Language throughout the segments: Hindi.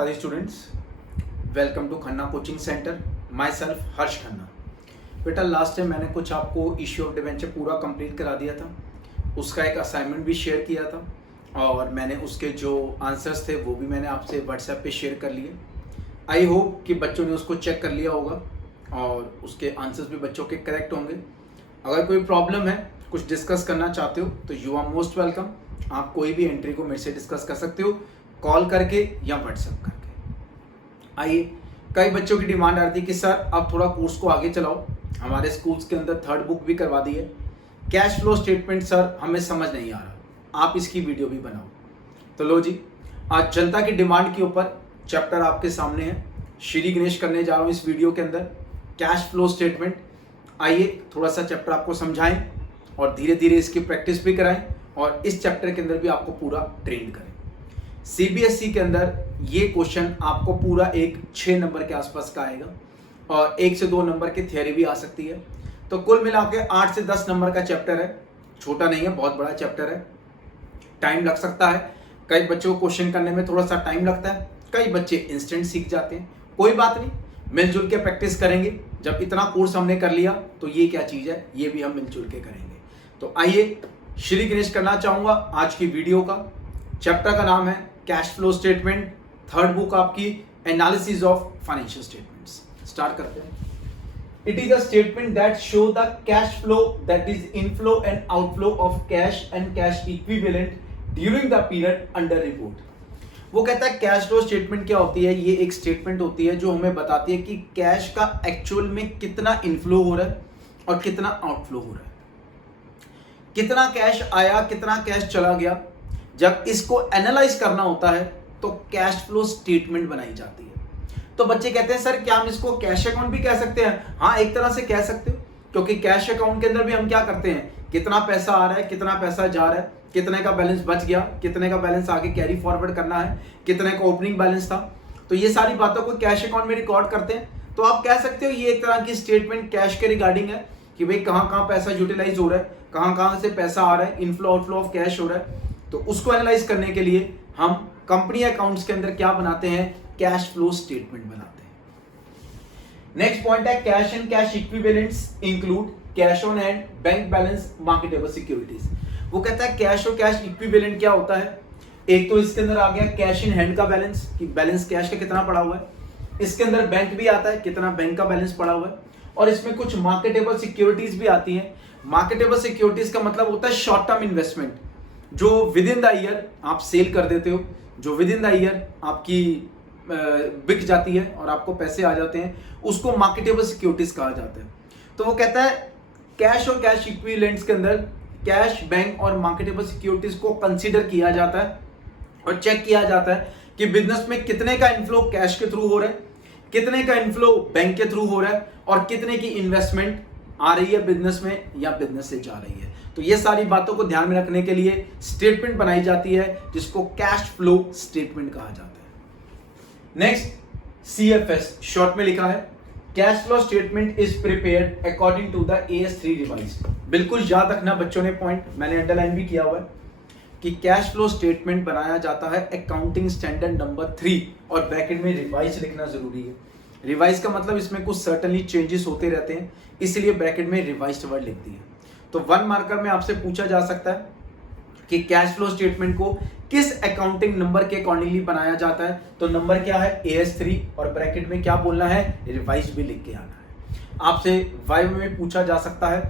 माता दी students, welcome to Khanna coaching centre. Myself Harsh Khanna. बेटा लास्ट टाइम मैंने कुछ आपको इश्यू ऑफ डिवेंचर पूरा कंप्लीट करा दिया था, उसका एक असाइनमेंट भी शेयर किया था और मैंने उसके जो आंसर्स थे वो भी मैंने आपसे व्हाट्सएप पे शेयर कर लिए। आई होप कि बच्चों ने उसको चेक कर लिया होगा और उसके आंसर्स भी बच्चों के करेक्ट होंगे। अगर कोई प्रॉब्लम है, कुछ डिस्कस करना चाहते हो तो यू आर मोस्ट वेलकम। आप कोई भी एंट्री को मेरे से डिस्कस कर सकते हो, कॉल करके या व्हाट्सएप करके। आइए, कई बच्चों की डिमांड आ रही थी कि सर आप थोड़ा कोर्स को आगे चलाओ, हमारे स्कूल्स के अंदर थर्ड बुक भी करवा दी है, कैश फ्लो स्टेटमेंट सर हमें समझ नहीं आ रहा, आप इसकी वीडियो भी बनाओ। तो लो जी, आज जनता की डिमांड के ऊपर चैप्टर आपके सामने है, श्री गणेश करने जा रहा हूँ इस वीडियो के अंदर, कैश फ्लो स्टेटमेंट। आइए थोड़ा सा चैप्टर आपको समझाएं और धीरे धीरे इसकी प्रैक्टिस भी कराएं और इस चैप्टर के अंदर भी आपको पूरा ट्रेन करें। सीबीएसई के अंदर ये क्वेश्चन आपको पूरा एक 6 नंबर के आसपास का आएगा और 1 से 2 नंबर की थियरी भी आ सकती है। तो कुल मिला के 8 से 10 नंबर का चैप्टर है, छोटा नहीं है, बहुत बड़ा चैप्टर है। टाइम लग सकता है, कई बच्चों को क्वेश्चन करने में थोड़ा सा टाइम लगता है, कई बच्चे इंस्टेंट सीख जाते हैं। कोई बात नहीं, मिलजुल के प्रैक्टिस करेंगे। जब इतना कोर्स हमने कर लिया तो ये क्या चीज़ है, ये भी हम मिलजुल के करेंगे। तो आइए श्री गणेश करना चाहूँगा आज की वीडियो का। चैप्टर का नाम है cash flow statement, third book आपकी analysis of financial statements. Start करते हैं। It is a statement that show the cash flow that is inflow and outflow of cash and cash equivalent during the period under report. वो कहता है कैश फ्लो स्टेटमेंट क्या होती है। ये एक स्टेटमेंट होती है जो हमें बताती है कि कैश का एक्चुअल में कितना इनफ्लो हो रहा है और कितना आउटफ्लो हो रहा है, कितना कैश आया, कितना कैश चला गया। जब इसको एनालाइज करना होता है तो कैश फ्लो स्टेटमेंट बनाई जाती है। तो बच्चे कहते हैं सर क्या हम इसको कैश अकाउंट भी कह सकते हैं? हाँ, एक तरह से कह सकते हो, क्योंकि कैश अकाउंट के अंदर भी हम क्या करते हैं, कितना पैसा आ रहा है, कितना पैसा जा रहा है, कितने का बैलेंस बच गया, कितने का बैलेंस आगे कैरी फॉरवर्ड करना है, कितने का ओपनिंग बैलेंस था। तो ये सारी बातों को कैश अकाउंट में रिकॉर्ड करते हैं। तो आप कह सकते हो ये एक तरह की स्टेटमेंट कैश के रिगार्डिंग है कि भाई कहाँ कहाँ पैसा यूटिलाइज हो रहा है, कहाँ कहाँ से पैसा आ रहा है, इनफ्लो आउटफ्लो ऑफ कैश हो रहा है। तो उसको एनालाइज करने के लिए हम कंपनी अकाउंट्स के अंदर क्या बनाते हैं, कैश फ्लो स्टेटमेंट बनाते हैं। नेक्स्ट पॉइंट है cash and cash equivalents include cash on hand, bank balance, marketable securities. वो कहता है कैश और कैश इक्विवेलेंट क्या होता है। एक तो इसके अंदर आ गया कैश इन हैंड का बैलेंस, कि बैलेंस कैश का कितना पड़ा हुआ है। इसके अंदर बैंक भी आता है, कितना बैंक का बैलेंस पड़ा हुआ है। और इसमें कुछ मार्केटेबल सिक्योरिटीज भी आती हैं। मार्केटेबल सिक्योरिटीज का मतलब होता है शॉर्ट टर्म इन्वेस्टमेंट, जो विद इन द ईयर आप सेल कर देते हो, जो विद इन द ईयर आपकी बिक जाती है और आपको पैसे आ जाते हैं, उसको मार्केटेबल सिक्योरिटीज कहा जाता है। तो वो कहता है कैश और कैश इक्विवेलेंट्स के अंदर कैश, बैंक और मार्केटेबल सिक्योरिटीज को कंसीडर किया जाता है और चेक किया जाता है कि बिजनेस में कितने का इनफ्लो कैश के थ्रू हो रहा है, कितने का इनफ्लो बैंक के थ्रू हो रहा है और कितने की इन्वेस्टमेंट आ रही है बिजनेस में या बिजनेस से जा रही है। तो ये सारी बातों को ध्यान में रखने के लिए स्टेटमेंट बनाई जाती है जिसको कैश फ्लो स्टेटमेंट कहा जाता है। नेक्स्ट सीएफएस शॉर्ट में लिखा है cash flow statement is prepared according to the AS3 revised. बिल्कुल याद रखना बच्चों ने, पॉइंट मैंने अंडरलाइन भी किया हुआ है कि कैश फ्लो स्टेटमेंट बनाया जाता है अकाउंटिंग स्टैंडर्ड नंबर 3 और ब्रैकेट में रिवाइज लिखना जरूरी है। रिवाइज का मतलब इसमें कुछ सर्टनली चेंजेस होते रहते हैं, इसलिए ब्रैकेट में रिवाइज्ड वर्ड लिखती है। तो 1 मार्कर में आपसे पूछा जा सकता है कि कैश फ्लो स्टेटमेंट को किस अकाउंटिंग नंबर के अकॉर्डिंगली बनाया जाता है। तो नंबर क्या है, AS3 और ब्रैकेट में क्या बोलना है, रिवाइज भी लिख के आना है। आपसे वाइव में पूछा जा सकता है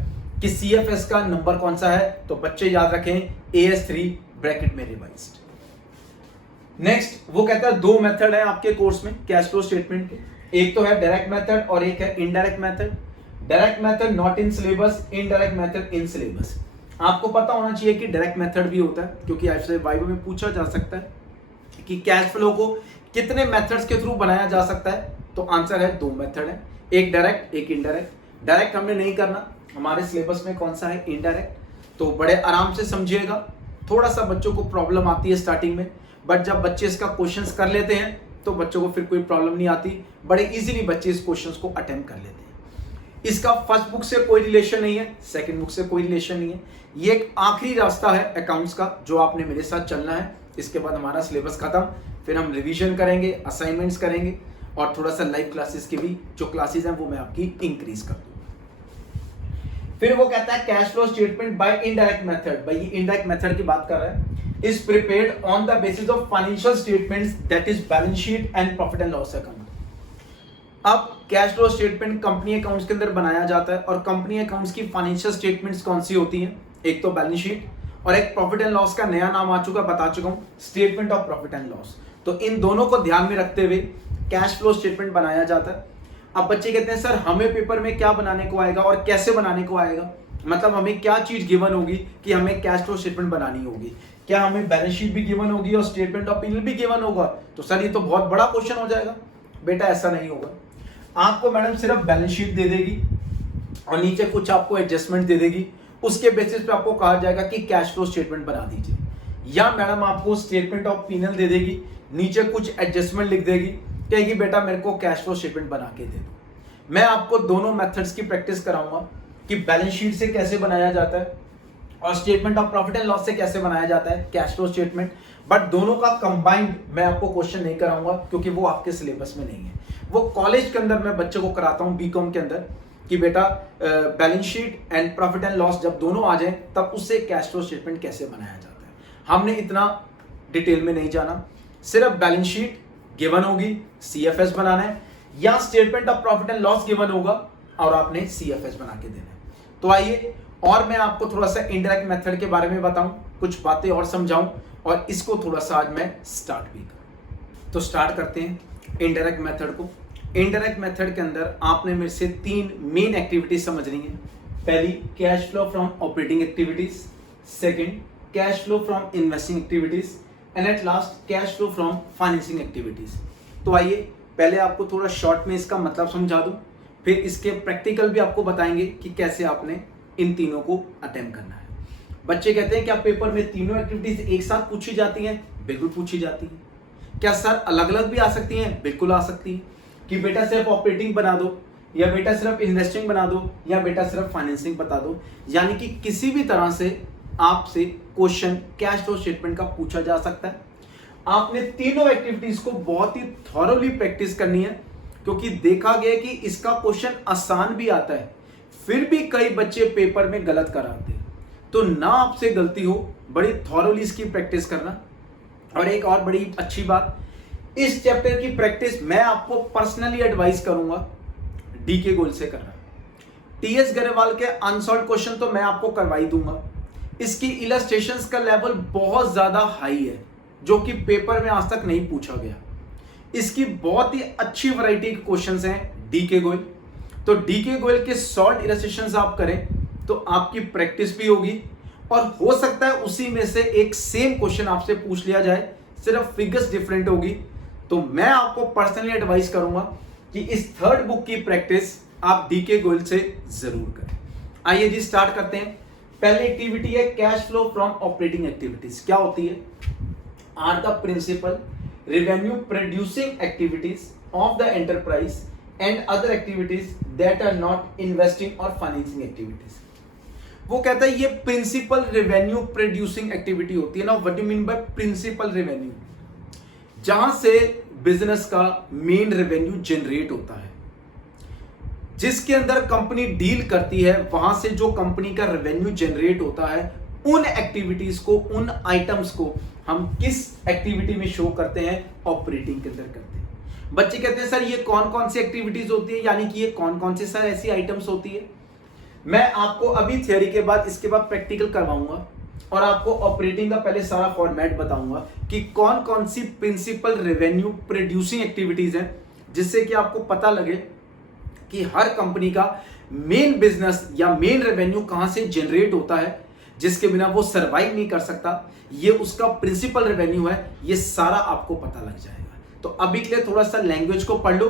कि CFS का नंबर कौन सा है, तो बच्चे याद रखें AS3 ब्रैकेट में रिवाइज्ड। नेक्स्ट वो कहता है 2 मेथड है आपके कोर्स में कैश फ्लो स्टेटमेंट के, एक तो है डायरेक्ट मेथड और एक है indirect method. Direct method not in syllabus, indirect method in syllabus. आपको पता होना चाहिए कि डायरेक्ट मेथड भी होता है, क्योंकि आपसे वाइवा में पूछा जा सकता है कि कैश फ्लो को कितने मेथड्स के थ्रू बनाया जा सकता है। तो आंसर है 2 मेथड है, एक डायरेक्ट एक इनडायरेक्ट। डायरेक्ट हमने नहीं करना, हमारे सिलेबस में कौन सा है, इनडायरेक्ट। तो बड़े आराम से समझिएगा, थोड़ा सा बच्चों को प्रॉब्लम आती है स्टार्टिंग में, बट जब बच्चे इसका क्वेश्चंस कर लेते हैं तो बच्चों को फिर कोई प्रॉब्लम नहीं आती, बड़े इजीली बच्चे इस क्वेश्चंस को अटेम्प्ट कर लेते हैं। इसका फर्स्ट बुक से कोई रिलेशन नहीं है, सेकंड बुक से कोई रिलेशन नहीं है। ये एक आखिरी रास्ता है अकाउंट्स का जो आपने मेरे साथ चलना है, इसके बाद हमारा सिलेबस खत्म। फिर हम रिवीजन करेंगे, असाइनमेंट्स करेंगे और थोड़ा सा लाइव क्लासेस की भी जो क्लासेस हैं वो मैं आपकी इंक्रीज कर दूंगा। फिर वो कहता है cash flow statement by indirect method. भाई ये इनडायरेक्ट मेथड की बात कर रहा है। Is prepared on the basis of financial statements that is balance sheet and profit and loss account. अब cash flow statement company accounts के अंदर बनाया जाता है और कंपनी अकाउंट्स की फाइनेंशियल स्टेटमेंट्स कौन सी होती हैं? एक तो बैलेंस शीट और एक प्रॉफिट एंड लॉस का नया नाम आ चुका, बता चुका हूं, statement of profit and loss. तो इन दोनों को ध्यान में रखते हुए कैश फ्लो स्टेटमेंट बनाया जाता है। अब बच्चे कहते हैं सर हमें पेपर में क्या बनाने को आएगा और कैसे बनाने को आएगा, मतलब हमें क्या चीज गिवन होगी कि हमें कैश फ्लो स्टेटमेंट बनानी होगी? क्या हमें बैलेंस शीट भी गिवन होगी और स्टेटमेंट ऑफ P&L भी गिवन होगा? तो सर ये तो बहुत बड़ा क्वेश्चन हो जाएगा। बेटा ऐसा नहीं होगा, आपको मैडम सिर्फ बैलेंस शीट दे देगी और नीचे कुछ आपको एडजस्टमेंट दे देगी, उसके बेसिस पे आपको कहा जाएगा कि कैश फ्लो स्टेटमेंट बना दीजिए। या मैडम आपको स्टेटमेंट ऑफ P&L दे देगी, नीचे कुछ एडजस्टमेंट लिख देगी, कहेगी बेटा मेरे को कैश फ्लो स्टेटमेंट बना के दे दो। मैं आपको दोनों मेथड्स की प्रैक्टिस कराऊंगा कि बैलेंस शीट से कैसे बनाया जाता है और statement of profit and loss से कैसे बनाया जाता है कैश फ्लो स्टेटमेंट। बट दोनों का कंबाइंड मैं आपको क्वेश्चन नहीं कराऊंगा क्योंकि वो आपके सिलेबस में नहीं है। वो कॉलेज के अंदर मैं बच्चों को कराता हूं बीकॉम के अंदर कि बेटा balance sheet and profit and loss जब दोनों आ जाए तब उससे कैश फ्लो स्टेटमेंट कैसे बनाया जाता है। हमने इतना डिटेल में नहीं जाना, सिर्फ बैलेंस शीट गिवन होगी, CFS बनाना है, या statement of profit and loss given होगा और आपने CFS बना के देना है। तो आइए और मैं आपको थोड़ा सा इनडायरेक्ट मेथड के बारे में बताऊं, कुछ बातें और समझाऊं और इसको थोड़ा सा आज मैं स्टार्ट भी करूं। तो स्टार्ट करते हैं इनडायरेक्ट मेथड को। इनडायरेक्ट मेथड के अंदर आपने मेरे से 3 मेन एक्टिविटीज समझनी है। पहली cash flow from operating activities, second cash flow from investing activities and at last cash flow from financing activities. तो आइए पहले आपको थोड़ा शॉर्ट में इसका मतलब समझा दूं, फिर इसके प्रैक्टिकल भी आपको बताएंगे कि कैसे आपने इन तीनों को अटेम्प्ट करना है। बच्चे कहते हैं क्या पेपर में तीनों एक्टिविटीज एक साथ पूछी जाती हैं? बिल्कुल पूछी जाती है। क्या सर अलग अलग भी आ सकती हैं? बिल्कुल आ सकती है। कि बेटा सिर्फ ऑपरेटिंग बना दो, या बेटा सिर्फ इन्वेस्टिंग बना दो, या बेटा सिर्फ फाइनेंसिंग बता दो, यानी कि किसी भी तरह से आपसे क्वेश्चन कैश फ्लो स्टेटमेंट का पूछा जा सकता है। आपने तीनों एक्टिविटीज को बहुत ही थॉरोली प्रैक्टिस करनी है क्योंकि देखा गया कि इसका क्वेश्चन आसान भी आता है, फिर भी कई बच्चे पेपर में गलत कराते हैं। तो ना आपसे गलती हो, बड़ी थॉरोली इसकी प्रैक्टिस करना। और एक और बड़ी अच्छी बात, इस चैप्टर की प्रैक्टिस मैं आपको पर्सनली एडवाइस करूंगा DK गोयल से करना। TS गरेवाल के अनसॉल्व क्वेश्चन तो मैं आपको करवाई दूंगा। इसकी इलस्ट्रेशंस का लेवल बहुत ज्यादा हाई है जो कि पेपर में आज तक नहीं पूछा गया। इसकी बहुत ही अच्छी वैरायटी के क्वेश्चंस हैं DK गोयल। तो DK गोयल के शॉर्ट इलस्ट्रेशंस आप करें तो आपकी प्रैक्टिस भी होगी और हो सकता है उसी में से एक सेम क्वेश्चन आपसे पूछ लिया जाए, सिर्फ फिगर्स डिफरेंट होगी। तो मैं आपको पर्सनली एडवाइस करूंगा कि इस थर्ड बुक की प्रैक्टिस आप DK गोयल से जरूर करें। आइए जी स्टार्ट करते हैं। पहली एक्टिविटी है cash flow from operating activities. क्या होती है? Are the principal revenue producing activities of the enterprise and other activities that are not investing और फाइनेंसिंग एक्टिविटीज। वो कहता है ये प्रिंसिपल रेवेन्यू प्रोड्यूसिंग एक्टिविटी होती है ना। What do mean by principal revenue? जहां से बिजनेस का मेन रेवेन्यू जनरेट होता है, जिसके अंदर कंपनी डील करती है, वहां से जो कंपनी का रेवेन्यू जनरेट होता है, उन एक्टिविटीज को, उन आइटम्स को हम किस एक्टिविटी में शो करते हैं? ऑपरेटिंग के अंदर करते हैं। बच्चे कहते हैं सर ये कौन कौन सी एक्टिविटीज होती है, यानी कि ये कौन कौन सी सर ऐसी आइटम्स होती है? मैं आपको अभी थ्योरी के बाद इसके बाद प्रैक्टिकल करवाऊंगा और आपको ऑपरेटिंग का पहले सारा फॉर्मेट बताऊंगा कि कौन कौन सी प्रिंसिपल रेवेन्यू प्रोड्यूसिंग एक्टिविटीज हैं, जिससे कि आपको पता लगे कि हर कंपनी का मेन बिजनेस या मेन रेवेन्यू कहां से जनरेट होता है, जिसके बिना वो सर्वाइव नहीं कर सकता। ये उसका प्रिंसिपल रेवेन्यू है, ये सारा आपको पता लग जाएगा। तो अभी के लिए थोड़ा सा लैंग्वेज को पढ़ लो,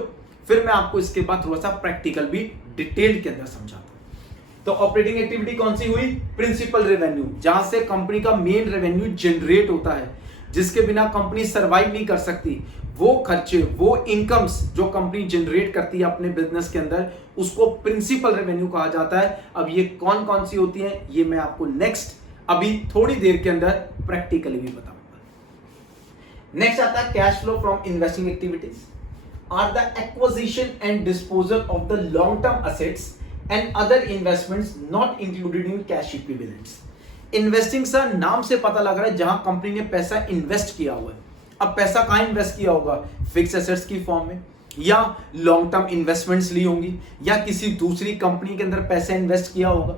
फिर मैं आपको इसके बाद थोड़ा सा प्रैक्टिकल भी डिटेल के अंदर समझाता हूं। तो ऑपरेटिंग एक्टिविटी कौन सी हुई? प्रिंसिपल रेवेन्यू, जहां से कंपनी का मेन रेवेन्यू जनरेट होता है, जिसके बिना कंपनी सर्वाइव नहीं कर सकती। वो खर्चे, वो इनकम्स जो कंपनी जनरेट करती है अपने बिजनेस के अंदर, उसको प्रिंसिपल रेवेन्यू कहा जाता है। अब ये कौन कौन सी होती हैं, ये मैं आपको नेक्स्ट अभी थोड़ी देर के अंदर प्रैक्टिकली भी बताऊंगा। नेक्स्ट आता है cash flow from investing activities are the acquisition and disposal of the long term assets and other investments not included in cash equivalents. Investing सा नाम से पता लग रहा है जहां कंपनी ने पैसा इन्वेस्ट किया हुआ है। अब पैसा कहां इन्वेस्ट किया होगा, फिक्स एसेट्स की फॉर्म में, या लॉन्ग टर्म इन्वेस्टमेंट्स ली होंगी, या किसी दूसरी कंपनी के अंदर पैसा इन्वेस्ट किया होगा।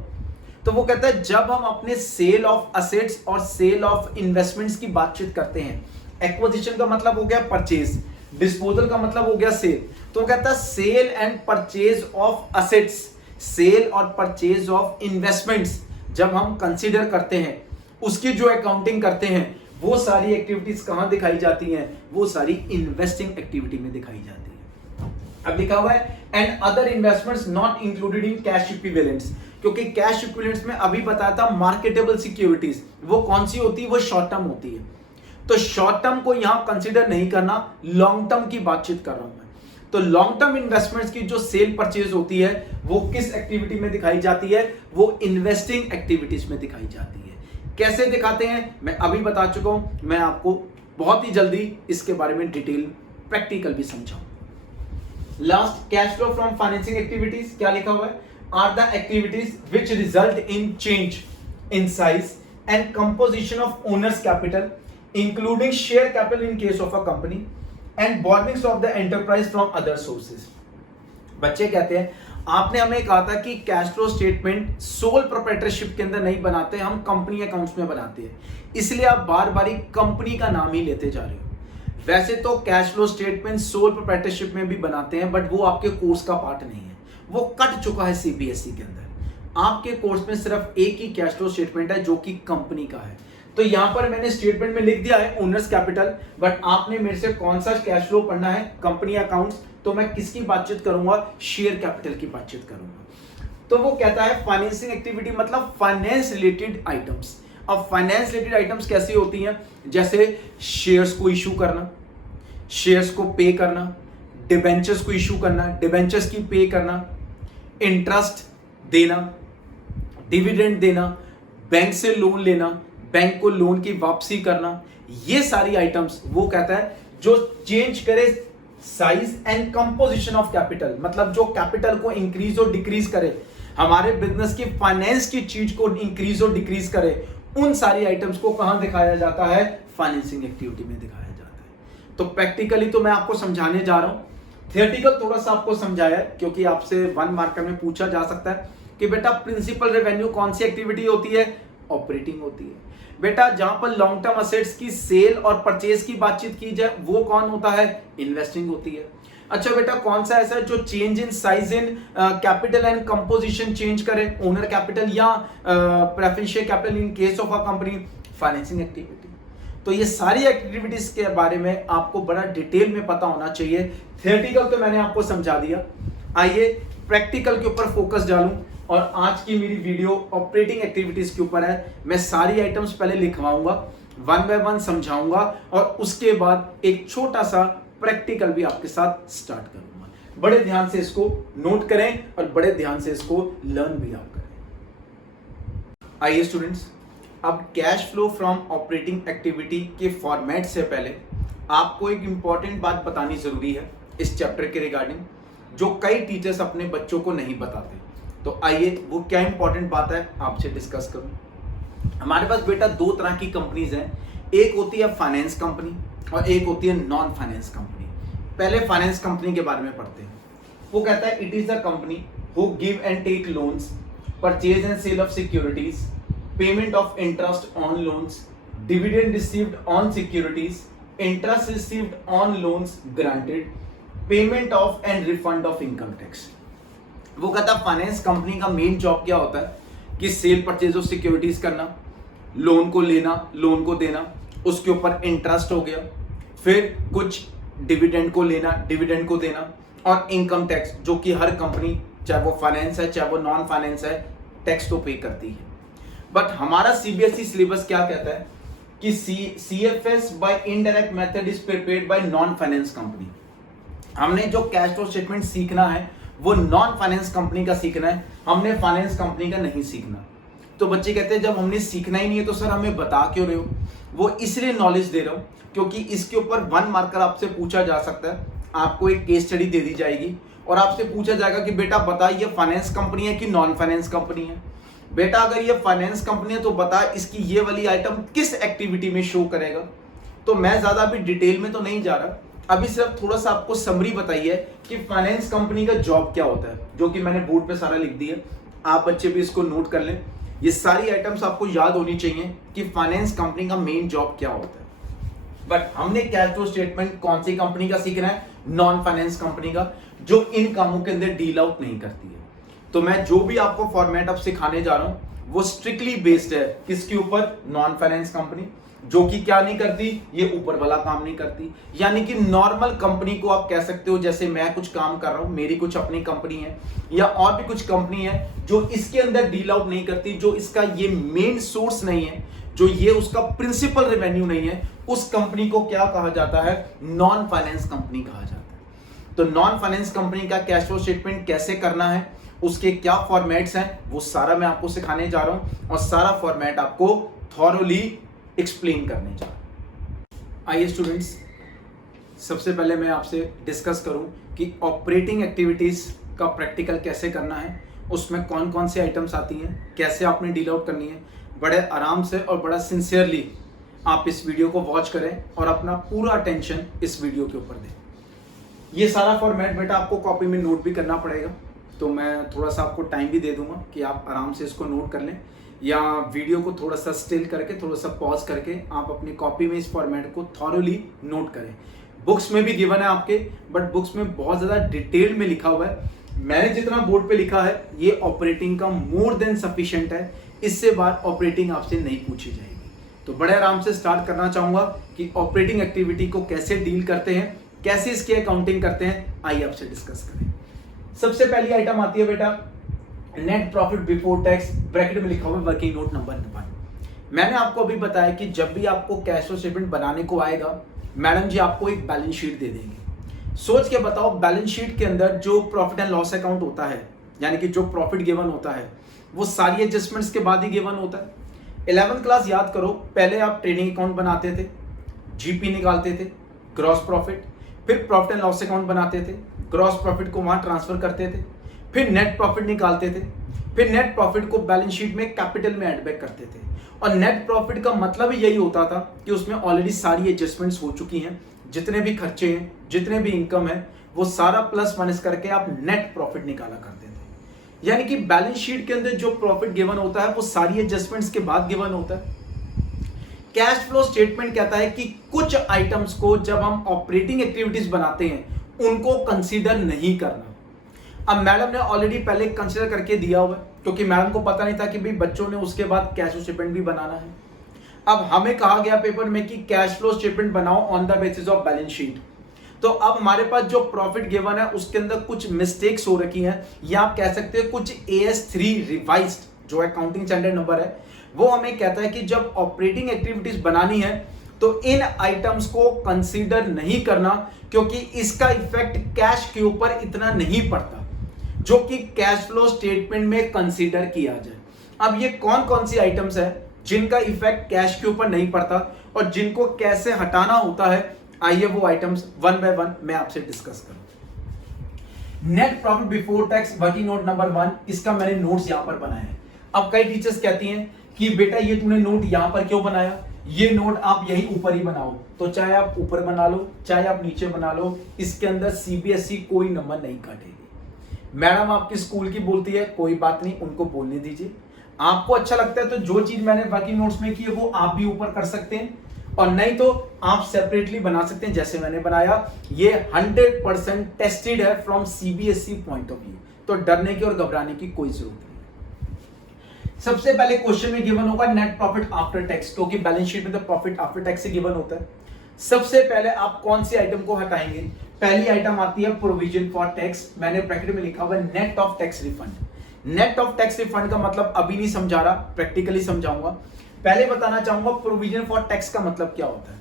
तो वो कहता है जब हम अपने सेल ऑफ असेट्स और सेल ऑफ इन्वेस्टमेंट्स की बातचीत करते हैं, एक्विजिशन का मतलब हो गया परचेज, डिस्पोजल का मतलब हो गया सेल, तो वो कहता है sale and purchase of assets, sale और परचेज ऑफ इन्वेस्टमेंट्स जब हम कंसीडर करते हैं, उसकी जो अकाउंटिंग करते हैं, वो सारी एक्टिविटीज कहां दिखाई जाती हैं, वो सारी इन्वेस्टिंग एक्टिविटी में दिखाई जाती है। अब लिखा हुआ है and other investments not included in cash equivalents, क्योंकि कैश इक्विवेलेंट्स में अभी बताया था मार्केटेबल सिक्योरिटीज, वो कौन सी होती है, वो शॉर्ट टर्म होती है। तो शॉर्ट टर्म को यहां कंसीडर नहीं करना, लॉन्ग टर्म की बातचीत कर रहा हूं मैं। तो लॉन्ग टर्म इन्वेस्टमेंट्स की जो सेल परचेज होती है वो किस एक्टिविटी में दिखाई जाती है, वो इन्वेस्टिंग एक्टिविटीज में दिखाई जाती है। कैसे दिखाते हैं मैं अभी बता चुका हूं, मैं आपको बहुत ही जल्दी इसके बारे में डिटेल प्रैक्टिकल भी समझाऊं। Last, cash flow from financing activities, क्या लिखा हुआ है, are the activities which result in change in size and composition of owners capital including share capital in case of a company and borrowings of the enterprise from other sources. बच्चे कहते हैं आपने हमें कहा था कि cash flow statement sole proprietorship के अंदर नहीं बनाते, हम कंपनी अकाउंट्स में बनाते हैं, इसलिए आप बार बार कंपनी का नाम ही लेते जा रहे हो। वैसे तो cash flow statement sole proprietorship में भी बनाते हैं, बट वो आपके कोर्स का पार्ट नहीं है, वो कट चुका है सीबीएसई के अंदर। आपके कोर्स में सिर्फ एक ही कैश फ्लो स्टेटमेंट है जो कि कंपनी का है। तो यहां पर मैंने स्टेटमेंट में लिख दिया है ओनर्स कैपिटल, बट आपने मेरे से कौन सा कैश फ्लो पढ़ना है, कंपनी अकाउंट्स, तो मैं किसकी बातचीत करूंगा, शेयर कैपिटल की बातचीत करूंगा। तो वो कहता है फाइनेंसिंग एक्टिविटी मतलब फाइनेंस रिलेटेड आइटम्स। अब फाइनेंस रिलेटेड आइटम्स कैसी होती हैं, जैसे शेयर्स को इशू करना, शेयर्स को पे करना, डिबेंचर्स को इशू करना, डिबेंचर्स की पे करना, इंटरेस्ट देना, डिविडेंड देना, बैंक से लोन लेना, बैंक को लोन की वापसी करना, ये सारी आइटम्स वो कहता है जो चेंज करे size and composition of capital, मतलब जो कैपिटल को इंक्रीज और डिक्रीज करे, हमारे बिजनेस की फाइनेंस की चीज को इंक्रीज और डिक्रीज करे, उन सारी आइटम्स को कहां दिखाया जाता है, फाइनेंसिंग एक्टिविटी में दिखाया जाता है। तो प्रैक्टिकली तो मैं आपको समझाने जा रहा हूं, थियोरेटिकल थोड़ा सा आपको समझाया है, क्योंकि आपसे 1 मार्कर में पूछा जा सकता है कि बेटा प्रिंसिपल रेवेन्यू कौन सी एक्टिविटी होती है, ऑपरेटिंग होती है। बेटा जहां पर लॉन्ग टर्म असेट्स की सेल और परचेज की बातचीत की जाए वो कौन होता है, इन्वेस्टिंग होती है। अच्छा बेटा कौन सा ऐसा है जो change in size in capital and composition change करे, ओनर कैपिटल या preferential capital in case of a company, financing activity. तो ये सारी एक्टिविटीज के बारे में आपको बड़ा डिटेल में पता होना चाहिए। थियोरेटिकल तो मैंने आपको समझा दिया, आइए प्रैक्टिकल के ऊपर फोकस डालूं। और आज की मेरी वीडियो ऑपरेटिंग एक्टिविटीज के ऊपर है। मैं सारी आइटम्स पहले लिखवाऊंगा, 1 बाय 1 समझाऊंगा और उसके बाद एक छोटा सा प्रैक्टिकल भी आपके साथ स्टार्ट करूंगा। बड़े ध्यान से इसको नोट करें और बड़े ध्यान से इसको लर्न भी आप करें। आइए स्टूडेंट्स, अब cash flow from operating activity के फॉर्मेट से पहले आपको एक इंपॉर्टेंट बात बतानी जरूरी है इस चैप्टर के रिगार्डिंग, जो कई टीचर्स अपने बच्चों को नहीं बताते। तो आइए वो क्या इंपॉर्टेंट बात है आपसे डिस्कस करूं। हमारे पास बेटा 2 तरह की कंपनीज हैं, एक होती है फाइनेंस कंपनी और एक होती है नॉन फाइनेंस कंपनी। पहले फाइनेंस कंपनी के बारे में पढ़ते हैं। वो कहता है it is the company who give and take loans, purchase and sale of securities, payment of interest on loans, dividend received on securities, interest received on loans granted, payment of and refund of income tax. वो कहता है फाइनेंस कंपनी का मेन जॉब क्या होता है कि सेल परचेज ऑफ सिक्योरिटीज करना, लोन को लेना, लोन को देना, उसके ऊपर इंटरेस्ट हो गया, फिर कुछ डिविडेंड को लेना, डिविडेंड को देना, और इनकम टैक्स जो कि हर कंपनी चाहे वो फाइनेंस है चाहे वो नॉन फाइनेंस है टैक्स तो पे करती है। बट हमारा सीबीएसई सिलेबस क्या कहता है कि CFS by indirect method is prepared by non finance company. हमने जो कैश फ्लो स्टेटमेंट सीखना है वो नॉन फाइनेंस कंपनी का सीखना है, हमने फाइनेंस कंपनी का नहीं सीखना। तो बच्चे कहते हैं जब हमने सीखना ही नहीं है तो सर हमें बता क्यों रहे हो। वो इसलिए नॉलेज दे रहा हूँ क्योंकि इसके ऊपर 1 मार्कर आपसे पूछा जा सकता है। आपको एक केस स्टडी दे दी जाएगी और आपसे पूछा जाएगा कि बेटा बता ये फाइनेंस कंपनी है कि नॉन फाइनेंस कंपनी है। बेटा अगर ये फाइनेंस कंपनी है तो बता इसकी ये वाली आइटम किस एक्टिविटी में शो करेगा। तो मैं ज्यादा अभी डिटेल में तो नहीं जा रहा, अभी सिर्फ थोड़ा सा आपको समरी बताई है कि फाइनेंस कंपनी का जॉब क्या होता है, जो कि मैंने बोर्ड पे सारा लिख दिया। आप बच्चे भी इसको नोट कर लें। ये सारी आइटम्स आपको याद होनी चाहिए कि फाइनेंस कंपनी का मेन जॉब क्या होता है। बट हमने कैश फ्लो स्टेटमेंट कौन सी कंपनी का सीखना है? नॉन फाइनेंस कंपनी का, जो इन कामों के अंदर डील आउट नहीं करती है। तो मैं जो भी आपको फॉर्मेट अब सिखाने जा रहा हूं वो स्ट्रिक्टली बेस्ड है किसके ऊपर? नॉन फाइनेंस कंपनी, जो कि क्या नहीं करती? ये ऊपर वाला काम नहीं करती। यानी कि नॉर्मल कंपनी को आप कह सकते हो, जैसे मैं कुछ काम कर रहा हूं, मेरी कुछ अपनी कंपनी है या और भी कुछ कंपनी है जो इसके अंदर डील आउट नहीं करती, जो इसका ये मेन सोर्स नहीं है, जो ये उसका प्रिंसिपल रेवेन्यू नहीं है, उस कंपनी को क्या कहा जाता है? नॉन फाइनेंस कंपनी कहा जाता है। तो नॉन फाइनेंस कंपनी का कैश फ्लो स्टेटमेंट कैसे करना है, उसके क्या फॉर्मेट्स हैं, वो सारा मैं आपको सिखाने जा रहा हूं और सारा फॉर्मेट आपको थॉरोली एक्सप्लेन करने जा रहा हूं। आइए स्टूडेंट्स, सबसे पहले मैं आपसे डिस्कस करूं कि ऑपरेटिंग एक्टिविटीज का प्रैक्टिकल कैसे करना है, उसमें कौन कौन सी आइटम्स आती हैं, कैसे आपने डील आउट करनी है। बड़े आराम से और बड़ा सिंसियरली आप इस वीडियो को वॉच करें और अपना पूरा अटेंशन इस वीडियो के ऊपर दें। ये सारा फॉर्मेट बेटा आपको कॉपी में नोट भी करना पड़ेगा, तो मैं थोड़ा सा आपको टाइम भी दे दूंगा कि आप आराम से इसको नोट कर लें, या वीडियो को थोड़ा सा स्टिल करके थोड़ा सा पॉज करके आप अपनी कॉपी में इस फॉर्मेट को थॉरोली नोट करें। बुक्स में भी गिवन है आपके, बट बुक्स में बहुत ज़्यादा डिटेल में लिखा हुआ है। मैंने जितना बोर्ड पे लिखा है ये ऑपरेटिंग का मोर देन सफिशिएंट है, इससे बाद ऑपरेटिंग आपसे नहीं पूछी जाएगी। तो बड़े आराम से स्टार्ट करना चाहूँगा कि ऑपरेटिंग एक्टिविटी को कैसे डील करते हैं, कैसे इसकी अकाउंटिंग करते हैं। आइए आपसे डिस्कस करें। सबसे पहली आइटम आती है बेटा net profit before tax, bracket में लिखा हुआ है वर्किंग नोट नंबर 1। मैंने आपको अभी बताया कि जब भी आपको कैश फ्लो स्टेटमेंट बनाने को आएगा, मैडम जी आपको एक बैलेंस शीट दे देंगे। सोच के बताओ, बैलेंस शीट के अंदर जो प्रॉफिट एंड लॉस अकाउंट होता है, यानी कि जो प्रॉफिट गिवन होता है, वो सारी एडजस्टमेंट्स के बाद ही गिवन होता है। 11th क्लास याद करो, पहले आप ट्रेडिंग अकाउंट बनाते थे, जीपी निकालते थे, ग्रॉस प्रॉफिट, फिर प्रॉफिट एंड लॉस अकाउंट बनाते थे, ग्रॉस प्रॉफिट को वहां ट्रांसफर करते थे, फिर नेट प्रॉफिट निकालते थे, फिर नेट प्रॉफिट को बैलेंस शीट में कैपिटल में ऐड बैक करते थे। और नेट प्रॉफिट का मतलब ही यही होता था कि उसमें ऑलरेडी सारी एडजस्टमेंट्स हो चुकी हैं, जितने भी खर्चे हैं, जितने भी इनकम है, वो सारा प्लस माइनस करके आप नेट प्रॉफिट निकाला करते थे। यानी कि बैलेंस शीट के अंदर जो प्रॉफिट गिवन होता है वो सारी एडजस्टमेंट्स के बाद गिवन होता है। कैश फ्लो स्टेटमेंट कहता है कि कुछ आइटम्स को जब हम ऑपरेटिंग एक्टिविटीज बनाते हैं उनको कंसीडर नहीं करना। अब मैडम ने ऑलरेडी पहले कंसीडर करके दिया हुआ है, क्योंकि मैडम को पता नहीं था कि भाई बच्चों ने उसके बाद कैश फ्लो स्टेटमेंट भी बनाना है। अब हमें कहा गया पेपर में कि कैश फ्लो स्टेटमेंट बनाओ on the basis of balance sheet. तो अब हमारे पास जो प्रॉफिट गिवन है उसके अंदर कुछ मिस्टेक्स हो रखी हैं, या आप कह सकते हैं कुछ AS3 रिवाइज्ड जो अकाउंटिंग स्टैंडर्ड नंबर है, वो हमें कहता है कि जब ऑपरेटिंग एक्टिविटीज बनानी है तो इन आइटम्स को कंसीडर नहीं करना, क्योंकि इसका इफेक्ट कैश के ऊपर इतना नहीं पड़ता जो कि कैश फ्लो स्टेटमेंट में कंसीडर किया जाए। अब ये कौन कौन सी आइटम्स है जिनका इफेक्ट कैश के ऊपर नहीं पड़ता और जिनको कैसे हटाना होता है, आइए वो आइटम्स वन बाय वन मैं आपसे डिस्कस करूं। Net profit before tax working note number 1, इसका मैंने नोट्स यहां पर बनाया है। अब कई टीचर्स कहती हैं कि बेटा ये तूने नोट यहां पर क्यों बनाया, ये नोट आप यहीं ऊपर ही बनाओ। तो चाहे आप ऊपर बना लो चाहे आप नीचे बना लो, इसके अंदर CBSE कोई नंबर नहीं काटेगी। मैडम आपकी स्कूल की बोलती है, कोई बात नहीं, उनको बोलने दीजिए। आपको अच्छा लगता है तो जो चीज मैंने वर्किंग नोट्स में की है वो आप भी ऊपर कर सकते हैं, और नहीं तो आप सेपरेटली बना सकते हैं जैसे मैंने बनाया। ये 100% टेस्टेड है from CBSE point of view, तो डरने की और घबराने की कोई जरूरत नहीं। सबसे पहले क्वेश्चन में गिवन होगा नेट प्रॉफिट आफ्टर टैक्स, क्योंकि बैलेंस शीट में तो प्रॉफिट आफ्टर टैक्स से गिवन होता है। सबसे पहले आप कौन सी आइटम को हटाएंगे? पहली आइटम आती है प्रोविजन फॉर टैक्स, मैंने ब्रैकेट में लिखा हुआ है net of tax refund. Net of tax refund का मतलब अभी नहीं समझा रहा, प्रैक्टिकली समझाऊंगा। पहले बताना चाहूंगा प्रोविजन फॉर टैक्स का मतलब क्या होता है।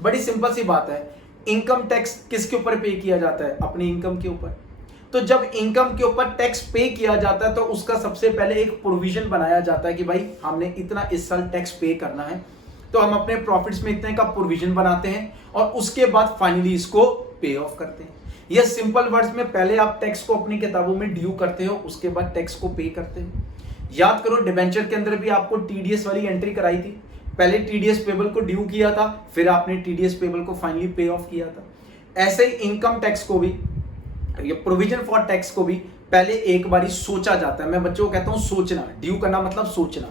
बड़ी सिंपल सी बात है, इनकम टैक्स किसके ऊपर पे किया जाता है? अपनी इनकम के ऊपर। तो जब इनकम के ऊपर टैक्स पे किया जाता है तो उसका सबसे पहले एक प्रोविजन बनाया जाता है कि भाई हमने इतना इस साल टैक्स पे करना है, तो हम अपने प्रॉफिट्स में इतने का प्रोविजन बनाते हैं और उसके बाद फाइनली इसको पे ऑफ करते हैं। ये सिंपल वर्ड्स में पहले आप टैक्स को अपनी किताबों में ड्यू करते हो, उसके बाद टैक्स को पे करते हो। याद करो डिबेंचर के अंदर भी आपको टीडीएस वाली एंट्री कराई थी, पहले टीडीएस पेबल को ड्यू किया था, फिर आपने टीडीएस पेबल को फाइनली पे ऑफ किया था। ऐसे ही इनकम टैक्स को भी, ये प्रोविजन फॉर टैक्स को भी पहले एक बारी सोचा जाता है। मैं बच्चों को कहता हूं सोचना, ड्यू करना मतलब सोचना।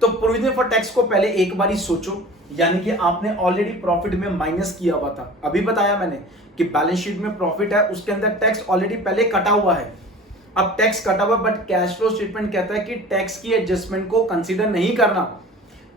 तो प्रोविजन फॉर टैक्स को पहले एक बारी सोचो, यानी कि आपने ऑलरेडी प्रॉफिट में माइनस किया हुआ था। अभी बताया मैंने कि बैलेंस शीट में प्रॉफिट है, उसके अंदर टैक्स ऑलरेडी पहले कटा हुआ है। अब टैक्स कटा हुआ बट कैश फ्लो स्टेटमेंट कहता है कि टैक्स की एडजस्टमेंट को कंसीडर नहीं करना,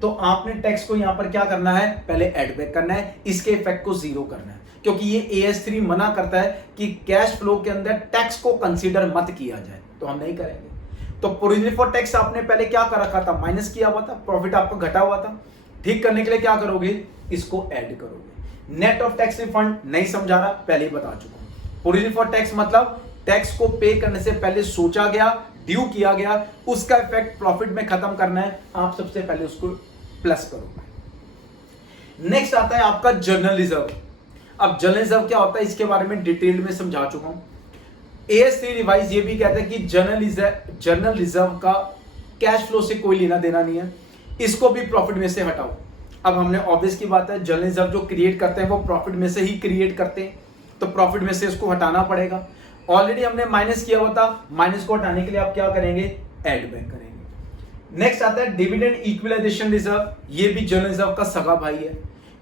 तो आपने टैक्स को यहां पर क्या करना है, पहले एड बैक करना है, इसके इफेक्ट को जीरो करना है, क्योंकि ये AS3 मना करता है कि कैश फ्लो के अंदर टैक्स को कंसीडर मत किया जाए, तो हम नहीं करेंगे। तो प्रोविजन फॉर टैक्स आपने पहले क्या कर रखा था, माइनस किया हुआ था, प्रॉफिट आपका घटा हुआ था। ठीक करने के लिए क्या करोगे, इसको ऐड करोगे। नेट ऑफ टैक्स रिफंड नहीं समझा रहा, पहले ही बता चुका हूं। प्रोविजन फॉर टैक्स मतलब टैक्स को पे करने से पहले सोचा गया, ड्यू किया गया, उसका इफेक्ट प्रॉफिट में खत्म करना है, आप सबसे पहले उसको प्लस करोगे। नेक्स्ट आता है आपका जर्नल रिजर्व। अब जर्नल रिजर्व क्या होता है, इसके बारे में डिटेल में समझा चुका हूं। AS3 रिवाइज ये भी कहता है कि जर्नल रिजर्व का कैश फ्लो से कोई लेना देना नहीं है, इसको भी प्रॉफिट में से हटाओ। अब हमने ऑब्वियस की बात है, जर्नल रिजर्व जो क्रिएट करते हैं वो प्रॉफिट में से ही क्रिएट करते हैं, तो प्रॉफिट में से इसको हटाना पड़ेगा। ऑलरेडी हमने माइनस किया हुआ था, माइनस को हटाने के लिए आप क्या करेंगे, ऐड बैक करेंगे। नेक्स्ट आता है डिविडेंड इक्विलाइजेशन रिजर्व। ये भी जर्नल रिजर्व का सगा भाई है।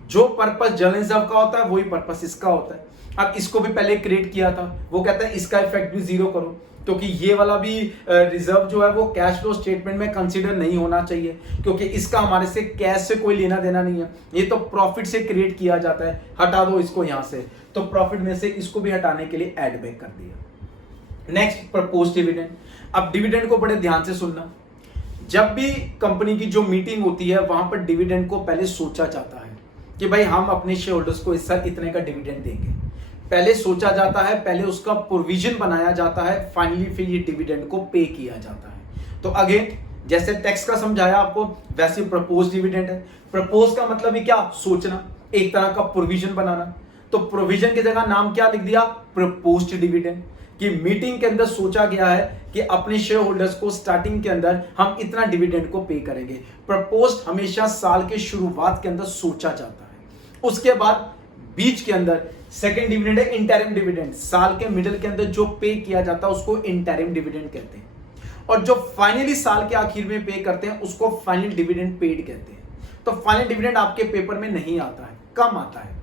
जो पर्पस जर्नल रिजर्व का होता है वही पर्पस इसका होता है। अब इसको भी पहले क्रिएट किया था, वो कहता है इसका इफेक्ट भी जीरो करो, क्योंकि ये वाला भी रिजर्व जो है वो कैश फ्लो स्टेटमेंट में कंसीडर नहीं होना चाहिए, क्योंकि इसका हमारे से कैश से कोई लेना देना नहीं है, ये तो प्रॉफिट से क्रिएट किया जाता है। हटा दो इसको यहां से, तो प्रॉफिट में से इसको भी हटाने के लिए ऐड बैक कर दिया। Next propose dividend. अब डिविडेंड को बड़े ध्यान से सुनना, जब भी कंपनी की जो मीटिंग होती है वहां पर डिविडेंड को पहले सोचा जाता है कि भाई हम अपने शेयर होल्डर्स को इस साल इतने का डिविडेंड देंगे। पहले सोचा जाता है, पहले उसका प्रोविजन बनाया जाता है, फाइनली फिर ये डिविडेंड को पे किया जाता है। तो अगेन जैसे टैक्स का समझाया आपको, वैसे प्रपोज डिविडेंड है। प्रपोज का मतलब ही क्या, सोचना, एक तरह का प्रोविजन बनाना। तो प्रोविजन की जगह नाम क्या लिख दिया, प्रपोज्ड डिविडेंड, कि मीटिंग के अंदर सोचा गया है कि अपने शेयर होल्डर्स को स्टार्टिंग के अंदर हम इतना डिविडेंड को पे करेंगे। प्रपोज्ड हमेशा साल के शुरुआत के अंदर सोचा जाता है। उसके बाद बीच के अंदर सेकंड डिविडेंड है इंटरिम डिविडेंड, साल के मिडिल के अंदर जो पे किया जाता है उसको इंटरिम डिविडेंड कहते हैं। और जो फाइनली साल के आखिर में पे करते हैं उसको फाइनल डिविडेंड पेड कहते हैं। तो फाइनल डिविडेंड आपके पेपर में नहीं आता है, कम आता है,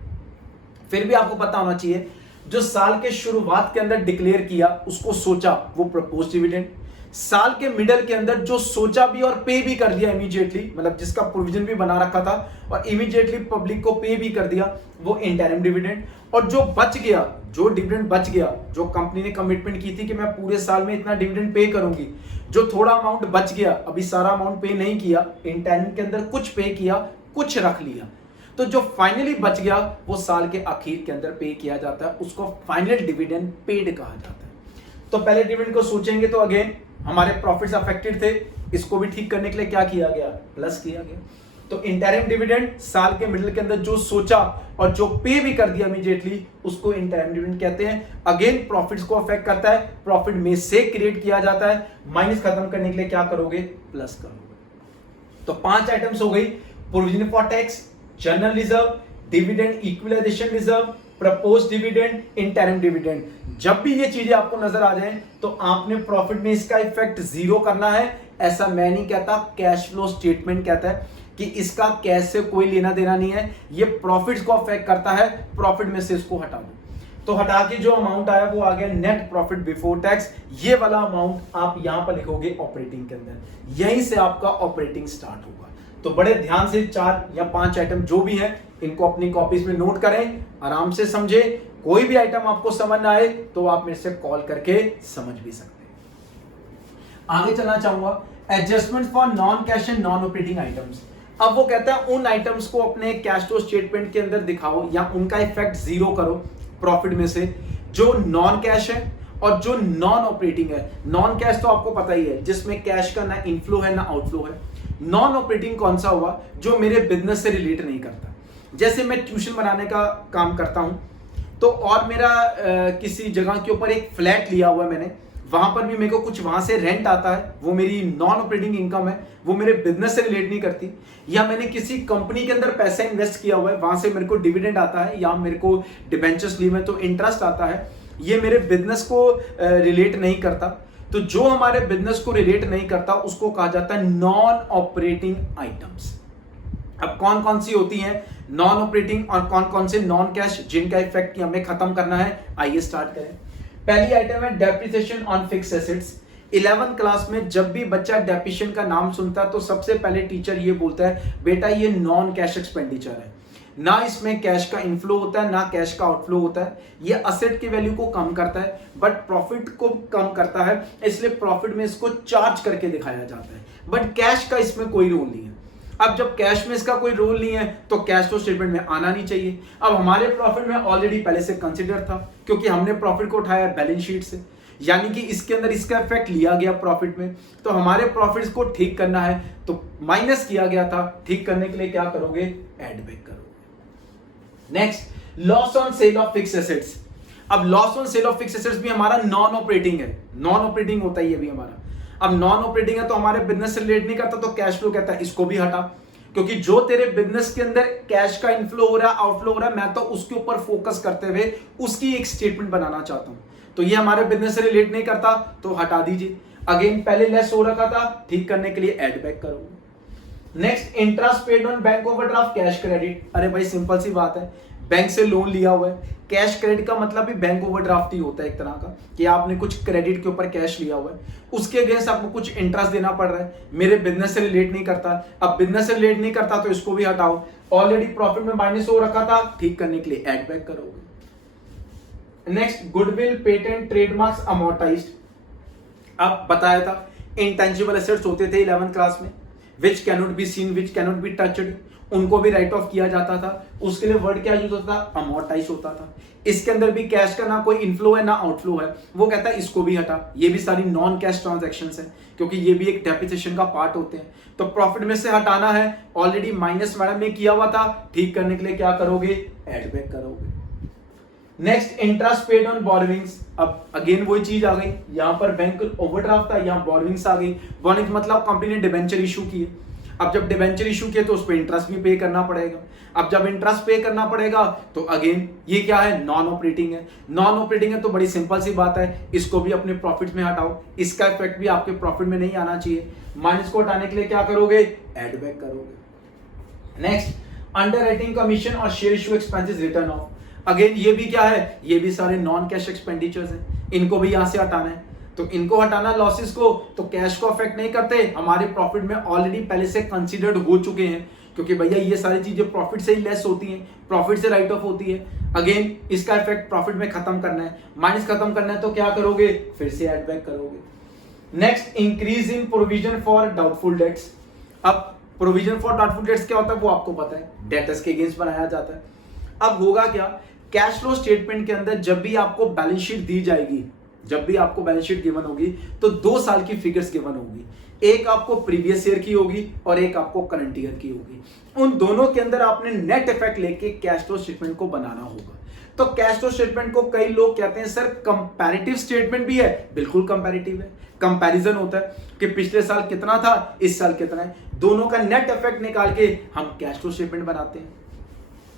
फिर भी आपको पता होना चाहिए। जो साल के शुरुआत के अंदर डिक्लेयर किया उसको सोचा, वो प्रपोज डिविडेंड। साल के मिडल के अंदर जो सोचा भी और पे भी कर दिया इमीडिएटली, मतलब जिसका प्रोविजन भी बना रखा था और इमीडिएटली पब्लिक को पे भी कर दिया, वो इंटरिम डिविडेंड। और जो बच गया, जो डिविडेंड बच गया, जो कंपनी ने कमिटमेंट की थी कि मैं पूरे साल में इतना डिविडेंड पे करूंगी, जो थोड़ा अमाउंट बच गया, अभी सारा अमाउंट पे नहीं किया, इंटरिम के अंदर कुछ पे किया, कुछ रख लिया, तो जो फाइनली बच गया वो साल के आखिर के अंदर पे किया जाता है, उसको फाइनल डिविडेंड पेड कहा जाता है। तो पहले डिविडेंड को सोचेंगे तो अगेन हमारे प्रॉफिट्स अफेक्टेड थे, इसको भी ठीक करने के लिए क्या किया गया, प्लस किया गया। तो इंटरिम डिविडेंड साल के मिडिल के अंदर जो सोचा और जो पे भी कर दिया इमीडिएटली, उसको इंटरिम डिविडेंड कहते हैं। अगेन प्रॉफिट्स को अफेक्ट करता है, प्रॉफिट में से क्रिएट किया जाता है, माइनस खत्म करने के लिए क्या करोगे, प्लस करोगे। तो 5 आइटम्स हो गई, provision for tax, general reserve, dividend equalisation reserve, propose dividend, interim dividend. जब भी ये चीजें आपको नजर आ जाएं तो आपने प्रॉफिट में इसका इफेक्ट जीरो करना है। ऐसा मैं नहीं कहता, कैश फ्लो स्टेटमेंट कहता है कि इसका कैश से कोई लेना देना नहीं है, ये प्रॉफिट्स को अफेक्ट करता है, प्रॉफिट में से इसको हटा दो। तो हटा के जो अमाउंट आया वो आ गया नेट प्रॉफिट बिफोर टैक्स। ये वाला अमाउंट आप यहां पर लिखोगे ऑपरेटिंग के अंदर, यहीं से आपका ऑपरेटिंग स्टार्ट होगा। तो बड़े ध्यान से 4 या 5 आइटम जो भी हैं इनको अपनी कॉपीज में नोट करें, आराम से समझे। कोई भी आइटम आपको समझ ना आए तो आप मेरे से कॉल करके समझ भी सकते हैं। आगे चलना चाहूंगा, adjustment for non cash and non operating items. अब वो कहता है उन आइटम्स को अपने कैश फ्लो स्टेटमेंट के अंदर दिखाओ या उनका इफेक्ट जीरो करो प्रॉफिट में से, जो नॉन कैश है और जो नॉन ऑपरेटिंग है, नॉन कैश तो आपको पता ही है, जिसमें कैश का ना इनफ्लो है ना आउटफ्लो है। नॉन ऑपरेटिंग कौन सा हुआ? जो मेरे बिजनेस से रिलेट नहीं करता। जैसे मैं ट्यूशन बनाने का काम करता हूं, तो और मेरा किसी जगह के ऊपर एक फ्लैट लिया हुआ है मैंने, वहां पर भी मेरे को कुछ वहां से रेंट आता है, वो मेरी नॉन ऑपरेटिंग इनकम है, वो मेरे बिजनेस से रिलेट नहीं करती। या मैंने किसी कंपनी के अंदर पैसा इन्वेस्ट किया हुआ है, वहां से मेरे को डिविडेंड आता है, या मेरे को डिबेंचर्स ली में तो इंटरेस्ट आता है, ये मेरे बिजनेस को रिलेट नहीं करता। तो जो हमारे बिजनेस को रिलेट नहीं करता उसको कहा जाता है नॉन ऑपरेटिंग आइटम्स। अब कौन कौन सी होती हैं नॉन ऑपरेटिंग और कौन कौन से नॉन कैश, जिनका इफेक्ट हमें खत्म करना है, आइए स्टार्ट करें। पहली आइटम है depreciation on fix assets. 11th class में जब भी बच्चा डेप्रिसिएशन का नाम सुनता है तो सबसे पहले टीचर ये बोलता है, बेटा ये नॉन कैश एक्सपेंडिचर है, ना इसमें कैश का इनफ्लो होता है ना कैश का आउटफ्लो होता है। ये असेट की वैल्यू को कम करता है बट प्रॉफिट को कम करता है, इसलिए प्रॉफिट में इसको चार्ज करके दिखाया जाता है, बट कैश का इसमें कोई रोल नहीं है। अब जब कैश में इसका कोई रोल नहीं है तो कैश फ्लो स्टेटमेंट में आना नहीं चाहिए। अब हमारे प्रॉफिट में ऑलरेडी पहले से कंसीडर था, क्योंकि हमने प्रॉफिट को उठाया बैलेंस शीट से, यानी कि इसके अंदर इसका इफेक्ट लिया गया प्रॉफिट में। तो हमारे प्रॉफिट्स को ठीक करना है तो माइनस किया गया था, ठीक करने के लिए क्या करोगे, ऐड बैक करोगे। Next, loss on sale of fix assets. अब loss on sale of fix assets भी हमारा नॉन ऑपरेटिंग है, नॉन ऑपरेटिंग होता है ये भी हमारा। अब नॉन ऑपरेटिंग है तो हमारे बिजनेस से रिलेट नहीं करता, तो कैश फ्लो कहता है इसको भी हटा, क्योंकि जो तेरे बिजनेस के अंदर कैश का इनफ्लो हो रहा है आउटफ्लो हो रहा है, मैं तो उसके ऊपर फोकस करते हुए उसकी एक स्टेटमेंट बनाना चाहता हूं, तो ये हमारे बिजनेस से रिलेट नहीं करता तो हटा दीजिए। अगेन पहले लेस हो रखा था, ठीक करने के लिए ऐड बैक करोगे। Next, interest paid on bank overdraft cash credit. अरे भाई सिंपल सी बात है, बैंक से लोन लिया हुआ है, कैश क्रेडिट का मतलब भी बैंक ओवरड्राफ्ट ही होता है एक तरह का, कि आपने कुछ क्रेडिट के ऊपर कैश लिया हुआ है, उसके अगेंस्ट आपको कुछ इंटरेस्ट देना पड़ रहा है, मेरे बिजनेस से रिलेट नहीं करता। अब बिजनेस से रिलेट नहीं करता तो इसको भी हटाओ, ऑलरेडी प्रॉफिट में माइनस हो रखा था, ठीक करने के लिए ऐड बैक करोगे। Next, goodwill patent trademarks amortised. अब बताया था इंटेंजिबल एसेट्स होते थे 11th क्लास में, which cannot be seen, which cannot be touched, उनको भी राइट ऑफ किया जाता था। उसके लिए वर्ड क्या यूज होता था, अमोर्टाइज होता था। इसके अंदर भी कैश का ना कोई इनफ्लो है ना आउटफ्लो है, वो कहता है इसको भी हटा। ये भी सारी नॉन कैश ट्रांजैक्शंस है, क्योंकि ये भी एक डेप्रिसिएशन का पार्ट होते हैं, तो प्रॉफिट में से हटाना है, ऑलरेडी माइनस मैडम ने किया हुआ था, ठीक करने के लिए क्या करोगे, ऐड बैक करोगे। Next, interest paid on borrowings. अब अगेन वही चीज आ गई, यहां पर बैंक ओवरड्राफ्ट था, यहां बोरोविंग्स आ गई। बोरोविंग्स मतलब कंपनी ने डिबेंचर इशू किए, अब जब डिबेंचर इशू किए तो उस पर इंटरेस्ट भी पे करना पड़ेगा। अब जब इंटरेस्ट पे करना पड़ेगा तो अगेन ये क्या है, नॉन ऑपरेटिंग है। नॉन ऑपरेटिंग है तो बड़ी सिंपल सी बात है, इसको भी अपने प्रॉफिट में हटाओ, इसका इफेक्ट भी आपके प्रॉफिट में नहीं आना चाहिए। माइनस को हटाने के लिए क्या करोगे, ऐड बैक करोगे। नेक्स्ट, अंडर राइटिंग कमीशन और share issue expenses return of. Again ये भी क्या है, ये भी सारे नॉन कैश एक्सपेंडिचर्स हैं, इनको भी यहां से हटाना है। तो इनको हटाना लॉसेस को, तो कैश को अफेक्ट नहीं करते, हमारे प्रॉफिट में ऑलरेडी पहले से कंसीडर्ड हो चुके हैं, क्योंकि भैया ये सारी चीजें प्रॉफिट से ही लेस होती हैं, प्रॉफिट से राइट ऑफ होती है। अगेन इसका इफेक्ट प्रॉफिट में खत्म करना है, माइनस खत्म करना है तो क्या करोगे, फिर से ऐड बैक करोगे। Next, increase in provision for doubtful dates. अब प्रोविजन फॉर डाउटफुल डेट्स क्या होता है वो आपको पता है, डेटर्स के अगेंस्ट बनाया जाता है। अब होगा क्या, कैश फ्लो स्टेटमेंट के अंदर जब भी आपको बैलेंस शीट दी जाएगी, जब भी आपको बैलेंस शीट गिवन होगी तो 2 साल की फिगर्स गिवन होगी, एक आपको प्रीवियस ईयर की होगी और एक आपको करंट ईयर की होगी। उन दोनों के अंदर आपने नेट इफेक्ट लेके कैश फ्लो स्टेटमेंट को बनाना होगा। तो कैश फ्लो स्टेटमेंट को कई लोग कहते हैं सर कंपैरेटिव स्टेटमेंट भी है, बिल्कुल कंपैरेटिव है, कंपैरिजन होता है कि पिछले साल कितना था, इस साल कितना है, दोनों का नेट इफेक्ट निकाल के हम कैश फ्लो स्टेटमेंट बनाते हैं।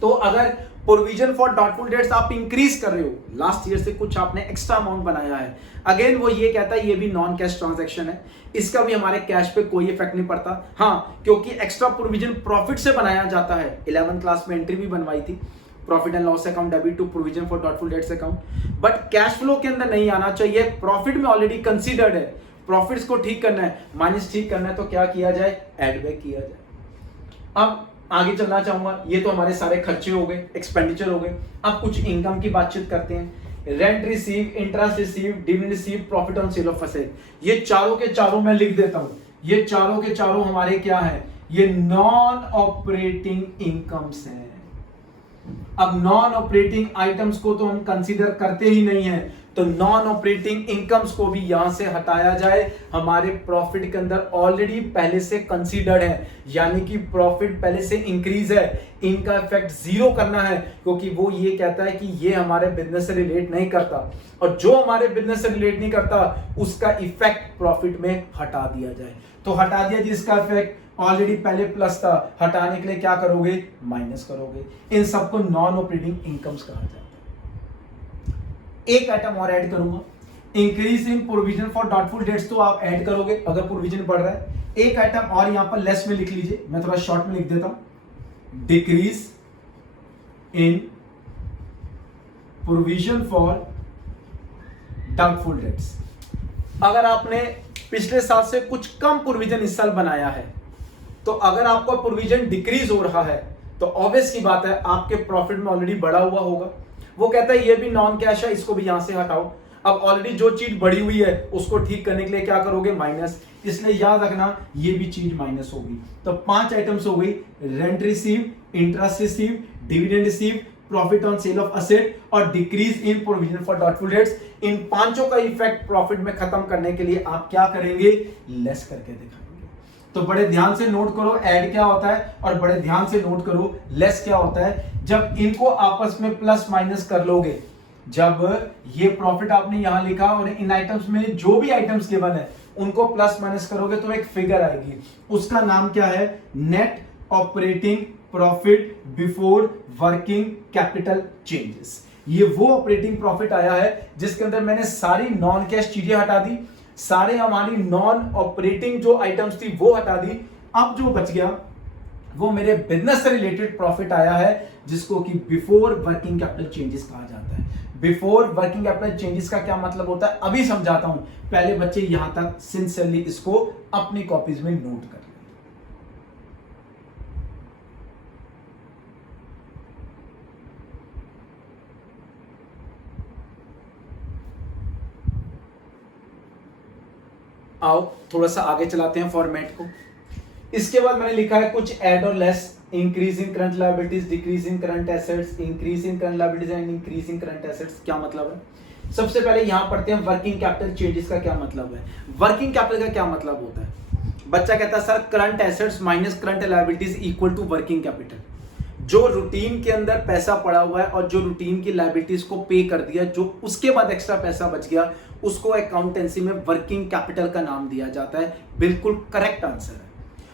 तो अगर प्रोविजन फॉर डाउटफुल डेट्स आप इंक्रीज कर रहे हो, लास्ट ईयर से कुछ आपने एक्स्ट्रा अमाउंट बनाया है, अगेन वो ये कहता है ये भी नॉन कैश ट्रांजैक्शन है, इसका भी हमारे कैश पे कोई इफेक्ट नहीं पड़ता। हाँ, क्योंकि एक्स्ट्रा प्रोविजन प्रॉफिट से बनाया जाता है, 11th क्लास में एंट्री भी बनवाई थी, profit and loss account debit to provision for doubtful debts account, but cash flow के अंदर नहीं आना चाहिए, प्रॉफिट में ऑलरेडी कंसीडर्ड है, प्रॉफिट्स को ठीक करना है, माइनस ठीक करना है तो क्या किया जाए, ऐड बैक किया जाए। अब आगे चलना चाहूंगा, ये तो हमारे सारे खर्चे हो गए, एक्सपेंडिचर हो गए। अब कुछ इनकम की बातचीत करते हैं। Rent receive, interest receive, dividend receive, profit on sale of asset, ये चारों के चारों मैं लिख देता हूं, ये चारों के चारों हमारे क्या है, ये नॉन ऑपरेटिंग इनकम्स हैं। अब नॉन ऑपरेटिंग आइटम्स को तो हम कंसीडर करते ही नहीं है, तो नॉन ऑपरेटिंग इनकम्स को भी यहां से हटाया जाए। हमारे प्रॉफिट के अंदर ऑलरेडी पहले से कंसीडर्ड है, यानी कि प्रॉफिट पहले से इंक्रीज है, इनका इफेक्ट जीरो करना है, क्योंकि वो ये कहता है कि ये हमारे बिजनेस से रिलेट नहीं करता, और जो हमारे बिजनेस से रिलेट नहीं करता उसका इफेक्ट प्रॉफिट में हटा दिया जाए। तो हटा दिया जिसका इफेक्ट ऑलरेडी पहले प्लस था, हटाने के लिए क्या करोगे, माइनस करोगे। इन सबको नॉन ऑपरेटिंग इनकम्स कहा जाता है। एक आइटम और ऐड करूंगा, increase in provision for doubtful dates, तो आप ऐड करोगे अगर प्रोविजन बढ़ रहा है। एक आइटम और यहां पर लेस में लिख लीजिए, मैं थोड़ा शॉर्ट में लिख देता हूं, decrease in provision for doubtful dates. अगर आपने पिछले साल से कुछ कम प्रोविजन इस साल बनाया है, तो अगर आपका प्रोविजन डिक्रीज हो रहा है तो ऑब्वियस की बात है आपके प्रॉफिट में ऑलरेडी बढ़ा हुआ होगा। वो कहता है ये भी नॉन कैश है, इसको भी यहां से हटाओ। अब ऑलरेडी जो चीज बढ़ी हुई है उसको ठीक करने के लिए क्या करोगे, माइनस। इसलिए याद रखना ये भी चीज माइनस होगी। तो 5 आइटम्स हो गई, rent receive, interest receive, dividend receive, profit on sale of asset और decrease in provision for doubtful debts. इन पांचों का इफेक्ट प्रॉफिट में खत्म करने के लिए आप क्या करेंगे, लेस करके दिखाएंगे। तो बड़े ध्यान से नोट करो ऐड क्या होता है, और बड़े ध्यान से नोट करो लेस क्या होता है। जब इनको आपस में प्लस माइनस कर लोगे, जब ये प्रॉफिट आपने यहां लिखा और इन आइटम्स में जो भी आइटम्स गिवन है उनको प्लस माइनस करोगे तो एक फिगर आएगी, उसका नाम क्या है, net operating profit before working capital changes. ये वो ऑपरेटिंग प्रॉफिट आया है जिसके अंदर मैंने सारी नॉन कैश चीजें हटा दी, सारे हमारी नॉन ऑपरेटिंग जो आइटम्स थी वो हटा दी। अब जो बच गया वो मेरे बिजनेस से रिलेटेड प्रॉफिट आया है, जिसको कि बिफोर वर्किंग कैपिटल चेंजेस कहा जाता है। बिफोर वर्किंग कैपिटल चेंजेस का क्या मतलब होता है अभी समझाता हूं, पहले बच्चे यहां तक सिंसियरली इसको अपनी कॉपीज में नोट कर लें। आओ थोड़ा सा आगे चलाते हैं फॉर्मेट को। इसके बाद मैंने लिखा है कुछ ऐड और less, increase in current liabilities, decrease in current assets, increase in current liabilities and increase in current assets. क्या मतलब है, सबसे पहले यहां पढ़ते हैं वर्किंग कैपिटल चेंजेस का क्या मतलब है। वर्किंग कैपिटल का क्या मतलब होता है, बच्चा कहता है sir current assets minus current liabilities equal to working capital. जो रूटीन के अंदर पैसा पड़ा हुआ है और जो रूटीन की लायबिलिटीज को पे कर दिया, जो उसके बाद एक्स्ट्रा पैसा बच गया, उसको अकाउंटेंसी में वर्किंग कैपिटल का नाम दिया जाता है। बिल्कुल करेक्ट आंसर है।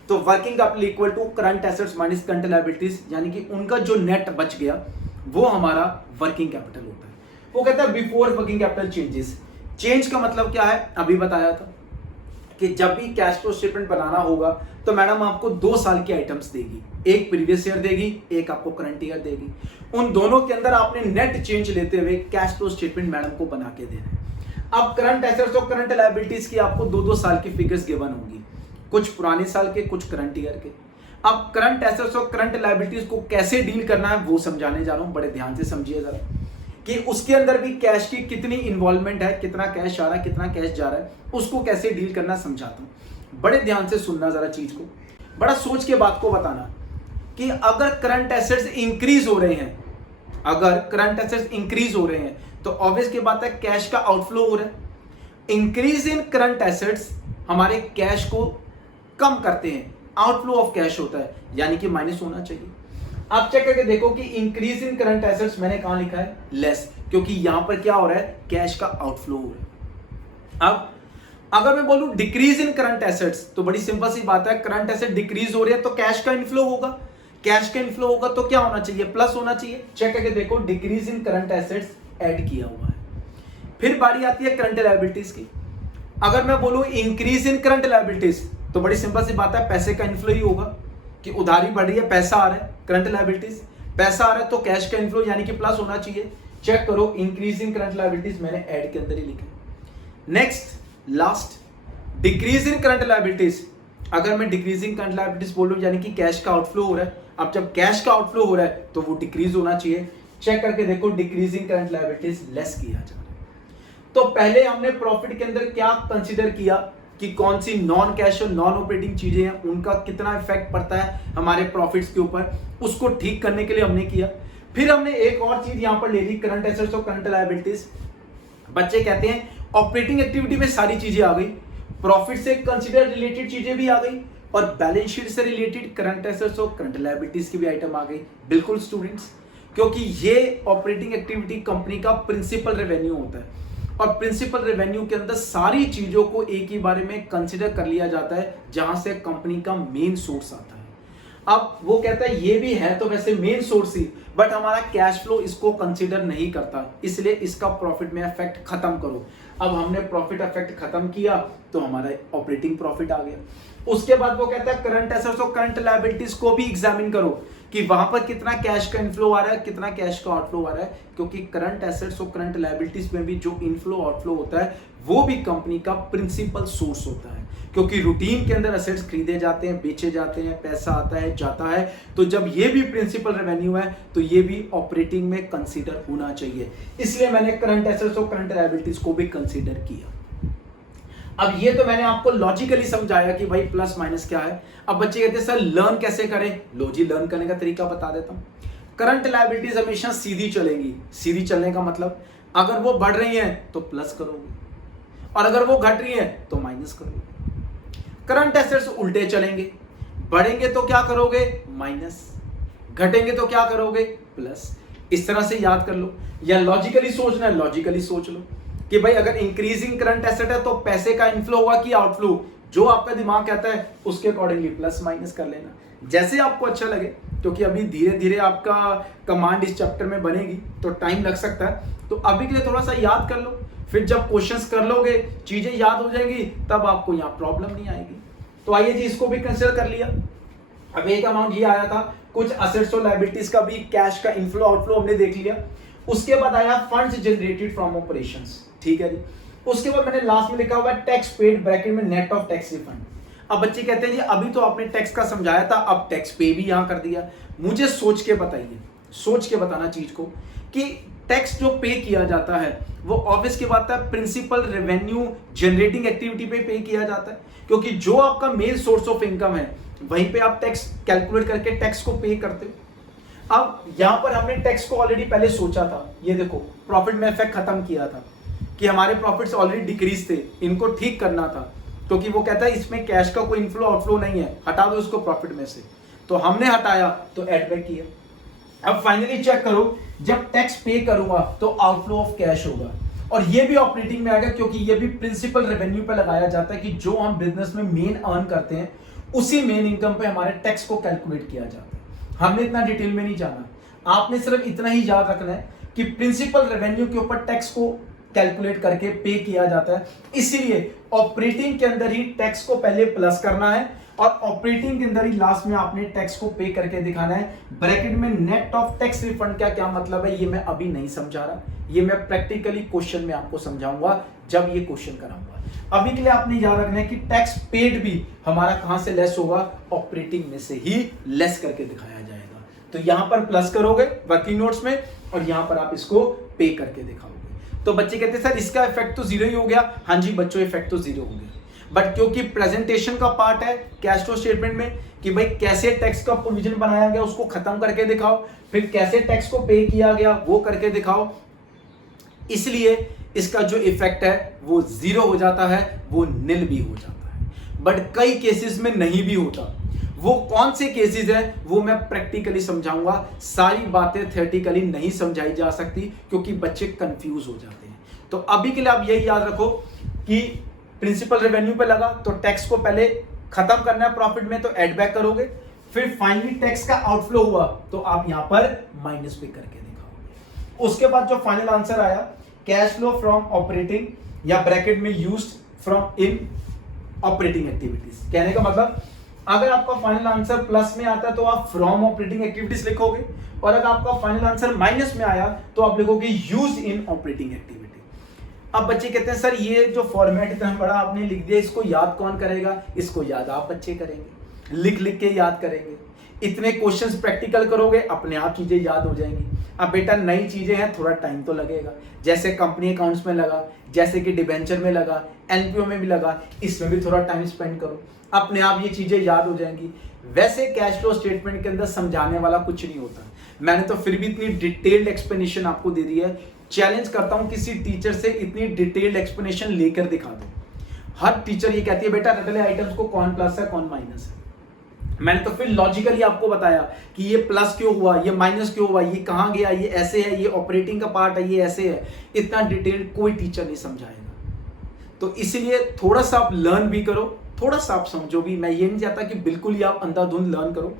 तो working capital equal to current assets minus current liabilities, यानी कि उनका जो नेट बच गया वो हमारा वर्किंग कैपिटल होता है। वो कहता है before working capital changes. Change का मतलब क्या है, अभी बताया था कि जब भी कैश फ्लो स्टेटमेंट बनाना होगा तो मैडम आपको 2 साल की आइटम्स देगी, एक प्रीवियस ईयर देगी, एक आपको करंट ईयर देगी। उन दोनों के अंदर आपने नेट चेंज लेते हुए कैश फ्लो स्टेटमेंट मैडम को बना के देना है। अब करंट एसेट्स और करंट लायबिलिटीज की आपको 2-2 साल की फिगर्स गिवन होंगी, कुछ पुराने साल के, कुछ करंट ईयर के। अब करंट एसेट्स और करंट लायबिलिटीज को कैसे डील करना है वो समझाने जा रहा हूं, बड़े ध्यान से समझिए जरा कि उसके अंदर भी कैश की कितनी इन्वॉल्वमेंट है, कितना कैश आ रहा है, कितना कैश जा रहा है, उसको कैसे डील करना समझाता हूं। बड़े ध्यान से सुनना जरा चीज को, बड़ा सोच के बात को बताना कि अगर करंट एसेट्स इंक्रीज हो रहे हैं, अगर करंट एसेट्स इंक्रीज हो रहे हैं तो ऑब्वियस की बात है कैश का आउटफ्लो हो रहा है। इंक्रीज इन करंट एसेट्स हमारे कैश को कम करते हैं, आउटफ्लो ऑफ कैश होता है, यानी कि माइनस होना चाहिए। आप चेक करके देखो कि इंक्रीज इन करंट एसेट्स मैंने कहां लिखा है, लेस, क्योंकि यहां पर क्या हो रहा है, कैश का आउटफ्लो हो रहा है। अब अगर मैं बोलूं डिक्रीज इन करंट एसेट्स तो बड़ी सिंपल सी बात है, करंट एसेट डिक्रीज हो रही है तो कैश का इनफ्लो होगा, कैश का इनफ्लो होगा तो क्या होना चाहिए, प्लस होना चाहिए। चेक करके देखो decrease in current assets add किया हुआ है। फिर बारी आती है करंट लायबिलिटीज की। अगर मैं बोलूं इंक्रीज इन करंट लायबिलिटीज तो बड़ी सिंपल सी बात है, पैसे का इनफ्लो ही होगा कि उधारी बढ़ रही है, पैसा आ रहा है, करंट लायबिलिटीज पैसा आ रहा है तो कैश का इनफ्लो यानी कि प्लस होना चाहिए। चेक करो इंक्रीज इन करंट लायबिलिटीज मैंने ऐड के अंदर ही लिखा है। Next last decrease in current liabilities, अगर मैं डिक्रीजिंग करंट लायबिलिटीज बोल रहा हूं यानी कि कैश का आउटफ्लो हो रहा है। अब जब कैश का आउटफ्लो हो रहा है तो वो डिक्रीज होना चाहिए। चेक करके देखो डिक्रीजिंग करंट लायबिलिटीज लेस किया जा रहा है। तो पहले हमने प्रॉफिट के अंदर क्या कंसीडर किया कि कौन सी नॉन कैश और नॉन ऑपरेटिंग चीजें हैं, उनका कितना इफेक्ट पड़ता है हमारे प्रॉफिट्स के ऊपर, उसको ठीक करने के लिए हमने किया। फिर हमने एक और चीज यहां पर ले ली, करंट एसेट्स और करंट लायबिलिटीज। बच्चे कहते हैं ऑपरेटिंग एक्टिविटी में सारी चीजें आ गई, प्रॉफिट से कंसीडर रिलेटेड चीजें भी आ गई, और बैलेंस शीट से रिलेटेड करंट एसेट्स और करंट लायबिलिटीज की भी आइटम आ गई। बिल्कुल स्टूडेंट्स, क्योंकि ये ऑपरेटिंग एक्टिविटी कंपनी का प्रिंसिपल रेवेन्यू होता है, और प्रिंसिपल रेवेन्यू के अंदर सारी चीजों को एक ही बारे में कंसीडर कर लिया जाता है जहां से कंपनी का मेन सोर्स आता है। अब वो कहता है ये भी है तो वैसे मेन सोर्स ही, बट हमारा कैश फ्लो इसको कंसीडर नहीं करता, इसलिए इसका प्रॉफिट में इफेक्ट खत्म करो। अब हमने प्रॉफिट इफेक्ट खत्म किया तो हमारा ऑपरेटिंग प्रॉफिट आ गया। उसके बाद वो कहता है करंट एसेट्स और करंट लायबिलिटीज को भी एग्जामिन करो कि वहां पर कितना कैश का इनफ्लो आ रहा है, कितना कैश का आउटफ्लो आ रहा है, क्योंकि करंट एसेट्स और करंट लायबिलिटीज में भी जो इनफ्लो आउटफ्लो होता है वो भी कंपनी का प्रिंसिपल सोर्स होता है, क्योंकि रूटीन के अंदर एसेट्स खरीदे जाते हैं, बेचे जाते हैं, पैसा आता है जाता है, तो जब ये भी प्रिंसिपल रेवेन्यू है तो ये भी ऑपरेटिंग में कंसीडर होना चाहिए। इसलिए मैंने करंट एसेट्स और करंट लायबिलिटीज को भी कंसीडर किया। अब ये तो मैंने आपको लॉजिकली समझाया कि भाई प्लस माइनस क्या है। अब बच्चे कहते हैं सर लर्न कैसे करें, लो जी लर्न करने का तरीका बता देता हूं। करंट लायबिलिटीज हमेशा सीधी चलेंगी। सीधी चलने का मतलब अगर वो बढ़ रही है तो प्लस करोगे, और अगर वो घट रही है तो माइनस करोगे। करंट एसेट्स उल्टे चलेंगे, बढ़ेंगे तो क्या करोगे, माइनस, घटेंगे तो क्या करोगे, प्लस। इस तरह से याद कर लो, या लॉजिकली सोचना है लॉजिकली सोच लो कि भाई अगर इंक्रीजिंग करंट एसेट है तो पैसे का इनफ्लो होगा कि आउटफ्लो, जो आपका दिमाग कहता है उसके अकॉर्डिंगली प्लस माइनस कर लेना जैसे आपको अच्छा लगे, क्योंकि अभी धीरे धीरे आपका कमांड इस चैप्टर में बनेगी तो टाइम लग सकता है। तो अभी के लिए थोड़ा सा याद कर लो, फिर जब क्वेश्चंस कर लोगे चीजें याद हो जाएंगी तब आपको यहाँ प्रॉब्लम नहीं आएगी। तो आइए जी इसको भी कंसिडर कर लिया। अब एक अमाउंट ये आया था, कुछ असेट्स और लायबिलिटीज का भी कैश का इनफ्लो आउटफ्लो हमने देख लिया। उसके बाद आया फंड्स जनरेटेड फ्रॉम ऑपरेशंस, ठीक है जी। उसके बाद मैंने लास्ट में लिखा हुआ है टैक्स पेड, ब्रैकेट में नेट ऑफ टैक्स रिफंड। अब बच्चे कहते हैं जी अभी तो आपने टैक्स का समझाया था, अब टैक्स पे भी यहां कर दिया। मुझे सोच के बताइए, सोच के बताना चीज को, कि टैक्स जो पे किया जाता है वो ऑब्वियस की बात है प्रिंसिपल रेवेन्यू जनरेटिंग एक्टिविटी पे किया जाता है, क्योंकि जो आपका मेन सोर्स ऑफ इनकम है वहीं पे आप टैक्स कैलकुलेट करके टैक्स को पे करते हो। अब यहां पर हमने टैक्स को ऑलरेडी पहले सोचा था, ये देखो प्रॉफिट में इफेक्ट खत्म किया था कि हमारे प्रॉफिट्स ऑलरेडी डिक्रीज थे, इनको ठीक करना था, क्योंकि वो कहता है इसमें कैश का कोई इनफ्लो आउटफ्लो नहीं है, हटा दो उसको प्रॉफिट में से। तो हमने हटाया तो एड बैक किया। अब फाइनली चेक करो, जब टैक्स पे करूंगा तो आउटफ्लो ऑफ कैश होगा, और ये भी ऑपरेटिंग में आएगा, क्योंकि ये भी प्रिंसिपल रेवेन्यू पे लगाया जाता है कि जो हम बिजनेस में मेन अर्न करते हैं उसी मेन इनकम पे हमारे टैक्स को कैलकुलेट किया जाता है। हमने इतना डिटेल में नहीं जाना, आपने सिर्फ इतना ही याद रखना है कि प्रिंसिपल रेवेन्यू के ऊपर टैक्स को कैलकुलेट करके पे किया जाता है, इसीलिए ऑपरेटिंग के अंदर ही टैक्स को पहले प्लस करना है और ऑपरेटिंग के अंदर ही लास्ट में आपने टैक्स को पे करके दिखाना है। ब्रैकेट में नेट ऑफ टैक्स रिफंड का क्या मतलब है ये मैं अभी नहीं समझा रहा, ये मैं प्रैक्टिकली क्वेश्चन में आपको समझाऊंगा जब ये क्वेश्चन कराऊंगा। अभी के लिए आपने याद रखना है कि टैक्स पेड भी हमारा कहां से लेस होगा, ऑपरेटिंग में से ही लेस करके दिखाया जाएगा। तो यहां पर प्लस करोगे वर्किंग नोट्स में, और यहां पर आप इसको पे करके दिखाओगे। तो बच्चे कहते हैं सर इसका इफेक्ट तो जीरो ही हो गया। हाँ जी बच्चों, इफेक्ट तो जीरो हो गया, बट क्योंकि प्रेजेंटेशन का पार्ट है कैश फ्लो स्टेटमेंट में कि भाई कैसे टैक्स का प्रोविजन बनाया गया उसको खत्म करके दिखाओ, फिर कैसे टैक्स को पे किया गया वो करके दिखाओ, इसलिए इसका जो इफेक्ट है वो जीरो हो जाता है, वो निल भी हो जाता है। बट कई केसेस में नहीं भी होता। वो कौन से केसेस हैं वो मैं प्रैक्टिकली समझाऊंगा, सारी बातें थियोरेटिकली नहीं समझाई जा सकती क्योंकि बच्चे कंफ्यूज हो जाते हैं। तो अभी के लिए आप यही याद रखो कि प्रिंसिपल रेवेन्यू पे लगा तो टैक्स को पहले खत्म करना है प्रॉफिट में, तो एड बैक करोगे, फिर फाइनली टैक्स का आउटफ्लो हुआ तो आप यहां पर माइनस पे करके दिखाओगे। उसके बाद जो फाइनल आंसर आया कैश फ्लो फ्रॉम ऑपरेटिंग या ब्रैकेट में used from in operating activities, कहने का मतलब अगर आपका फाइनल आंसर प्लस में आता है तो आप फ्रॉम ऑपरेटिंग एक्टिविटीज लिखोगे, और अगर आपका फाइनल आंसर माइनस में आया तो आप लिखोगे यूज इन ऑपरेटिंग एक्टिविटी। अब बच्चे कहते हैं सर ये जो फॉर्मेट इतना बड़ा आपने लिख दिया, इसको याद कौन करेगा? इसको याद आप बच्चे करेंगे, लिख लिख के याद करेंगे। इतने क्वेश्चंस प्रैक्टिकल करोगे अपने आप चीजें याद हो जाएंगी। अब बेटा नई चीजें हैं, थोड़ा टाइम तो लगेगा, जैसे कंपनी अकाउंट्स में लगा, जैसे कि डिबेंचर में लगा, एनपीओ में भी लगा, इसमें भी थोड़ा टाइम स्पेंड करो, अपने आप ये चीजें याद हो जाएंगी। वैसे कैश फ्लो स्टेटमेंट के अंदर समझाने वाला कुछ नहीं होता, मैंने तो फिर भी इतनी डिटेल्ड एक्सप्लेनेशन आपको दे दी है चैलेंज करता हूं किसी टीचर से इतनी डिटेल्ड एक्सप्लेनेशन लेकर दिखा दो। हर टीचर ये कहती है बेटा रटले आइटम्स को कौन प्लस है कौन माइनस है। मैंने तो फिर लॉजिकली आपको बताया कि ये प्लस क्यों हुआ, ये माइनस क्यों हुआ, ये कहां गया, ये ऐसे है, ये ऑपरेटिंग का पार्ट है, ये ऐसे है। इतना डिटेल्ड कोई टीचर नहीं समझाएगा। तो इसीलिए थोड़ा सा आप लर्न भी करो, थोड़ा सा आप समझो भी। मैं ये नहीं चाहता कि बिल्कुल ही आप अंधाधुंध लर्न करो,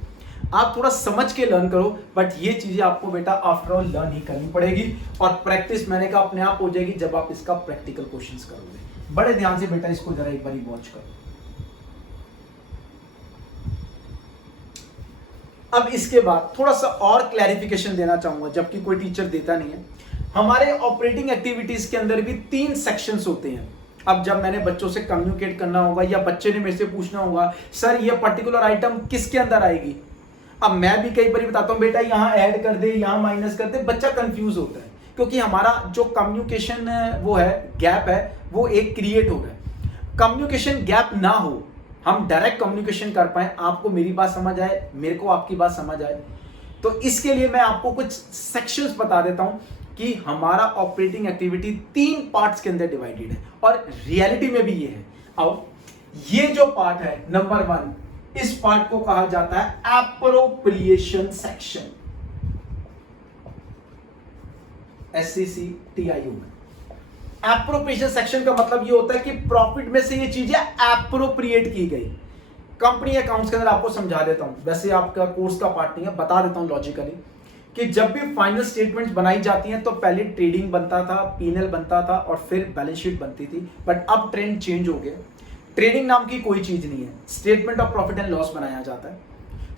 आप थोड़ा समझ के लर्न करो। बट ये चीजें आपको बेटा आफ्टर ऑल लर्न ही करनी पड़ेगी और प्रैक्टिस मैंने कहा अपने आप हो जाएगी जब आप इसका प्रैक्टिकल क्वेश्चंस करोगे। बड़े ध्यान से बेटा इसको जरा एक बार वॉच करो। अब इसके बाद थोड़ा सा और क्लैरिफिकेशन देना चाहूंगा, जबकि कोई टीचर देता नहीं है। हमारे ऑपरेटिंग एक्टिविटीज के अंदर भी 3 सेक्शंस होते हैं। अब जब मैंने बच्चों से कम्युनिकेट करना होगा या बच्चे ने मेरे से पूछना होगा सर ये पर्टिकुलर आइटम किसके अंदर आएगी, अब मैं भी कई बार बताता हूं बेटा यहां ऐड कर दे, यहां माइनस कर दे, बच्चा कंफ्यूज होता है क्योंकि हमारा जो कम्युनिकेशन वो है गैप है वो एक क्रिएट हो रहा है। कम्युनिकेशन गैप ना हो, हम डायरेक्ट कम्युनिकेशन कर पाए, आपको मेरी बात समझ आए, मेरे को आपकी बात समझ आए, तो इसके लिए मैं आपको कुछ सेक्शंस बता देता हूं कि हमारा ऑपरेटिंग एक्टिविटी 3 पार्ट्स के अंदर डिवाइडेड है और रियलिटी में भी ये है। अब ये जो पार्ट है नंबर 1, इस पार्ट को कहा जाता है एप्रोप्रिएशन सेक्शन, SCCTIO में। एप्रोप्रिएशन सेक्शन का मतलब ये होता है कि प्रॉफिट में से ये चीजें एप्रोप्रिएट की गई। कंपनी अकाउंट्स के अंदर आपको समझा देता हूं, वैसे आपका कोर्स का पार्ट नहीं है, बता देता हूं लॉजिकली कि जब भी फाइनल स्टेटमेंट्स बनाई जाती हैं तो पहले ट्रेडिंग बनता था, P&L बनता था और फिर बैलेंस शीट बनती थी। बट अब ट्रेंड चेंज हो गया, ट्रेडिंग नाम की कोई चीज नहीं है, statement of profit and loss बनाया जाता है।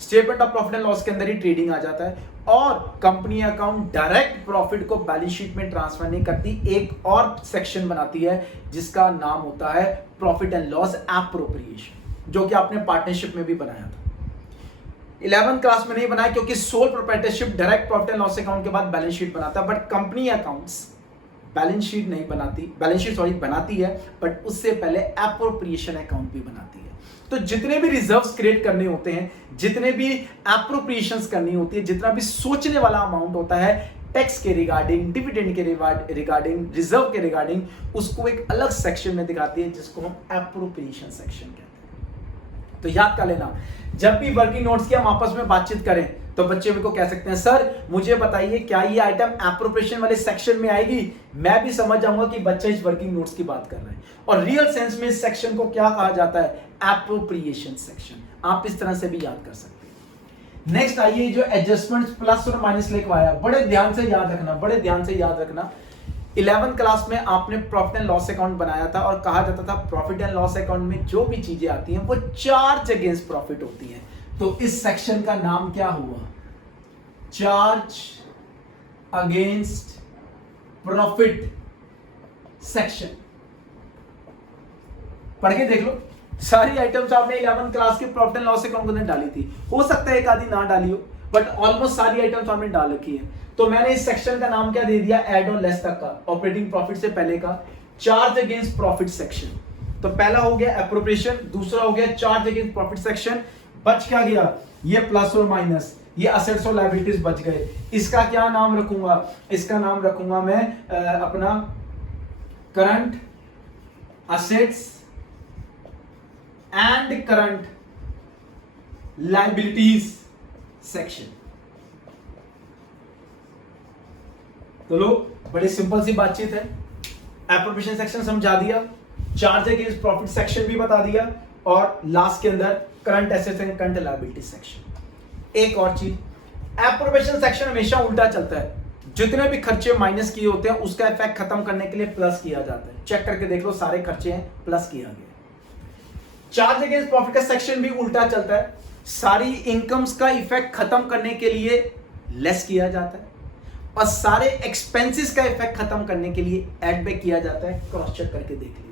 Statement of profit and loss के अंदर ही ट्रेडिंग आ जाता है और कंपनी अकाउंट डायरेक्ट प्रॉफिट को बैलेंस शीट में ट्रांसफर नहीं करती, एक और सेक्शन बनाती है जिसका नाम होता है प्रॉफिट एंड लॉस एप्रोप्रिएशन, जो कि आपने पार्टनरशिप में भी बनाया था। 11th क्लास में नहीं बनाया क्योंकि sole proprietorship direct profit and loss account के बाद बैलेंस शीट बनाता है, but company accounts balance sheet नहीं बनाती, बैलेंस शीट सॉरी बनाती है बट उससे पहले एप्रोप्रिएशन अकाउंट भी बनाती है। तो जितने भी रिजर्व्स क्रिएट करने होते हैं, जितने भी एप्रोप्रिएशंस करनी होती है, जितना भी सोचने वाला अमाउंट होता है टैक्स के रिगार्डिंग, डिविडेंड के रिगार्डिंग, रिजर्व के रिगार्डिंग, उसको एक अलग सेक्शन में दिखाती है जिसको हम एप्रोप्रिएशन सेक्शन कहते हैं। तो याद कर लेना, जब भी वर्किंग नोट्स की हम आपस में बातचीत करें तो बच्चे मेरे को कह सकते हैं सर मुझे बताइए क्या ये आइटम एप्रोप्रिएशन वाले सेक्शन में आएगी, मैं भी समझ जाऊंगा कि बच्चा इस वर्किंग नोट्स की बात कर रहा है। और रियल सेंस में इस सेक्शन को क्या कहा जाता है, एप्रोप्रिएशन सेक्शन। आप इस तरह से भी याद कर सकते हैं। नेक्स्ट आइए, जो एडजस्टमेंट्स प्लस और माइनस लिखवाया, बड़े ध्यान से याद रखना, बड़े ध्यान से याद रखना। 11th क्लास में आपने प्रॉफिट एंड लॉस अकाउंट बनाया था और कहा जाता था प्रॉफिट एंड लॉस अकाउंट में जो भी चीजें आती हैं वो चार्ज अगेंस्ट प्रॉफिट होती हैं। तो इस सेक्शन का नाम क्या हुआ, चार्ज अगेंस्ट प्रॉफिट सेक्शन। पढ़ के देख लो, सारी आइटम्स आपने 11th क्लास के प्रॉफिट एंड लॉस अकाउंट में डाली थी, हो सकता है एक आधी ना डाली हो बट ऑलमोस्ट सारी आइटम्स आपने डाल रखी है। तो मैंने इस सेक्शन का नाम क्या दे दिया, ऐड और लेस तक का, ऑपरेटिंग प्रॉफिट से पहले का चार्ज अगेंस्ट प्रॉफिट सेक्शन। तो पहला हो गया एप्रोप्रिएशन, दूसरा हो गया चार्ज अगेंस्ट प्रॉफिट सेक्शन। बच क्या गया, ये प्लस और माइनस, ये असेट्स और लायबिलिटीज बच गए। इसका क्या नाम रखूंगा, इसका नाम रखूंगा मैं अपना current assets and current liabilities section. तो लो, बड़ी सिंपल सी बातचीत है। एप्रोप्रिएशन सेक्शन समझा दिया, चार्ज अगेंस्ट प्रॉफिट सेक्शन भी बता दिया और लास्ट के अंदर current assets and current liability section. एक और चीज, एप्रोप्रिएशन सेक्शन हमेशा उल्टा चलता है, जितने भी खर्चे माइनस किए होते हैं उसका इफेक्ट खत्म करने के लिए प्लस किया जाता है। चेक करके देख लो, सारे खर्चे हैं प्लस किया गया। चार्ज अगेंस्ट प्रॉफिट का सेक्शन भी उल्टा चलता है, सारी इनकम्स का इफेक्ट खत्म करने के लिए लेस किया जाता है और सारे एक्सपेंसेस का इफेक्ट खत्म करने के लिए ऐड बैक किया जाता है। क्रॉस चेक करके देख लीजिए।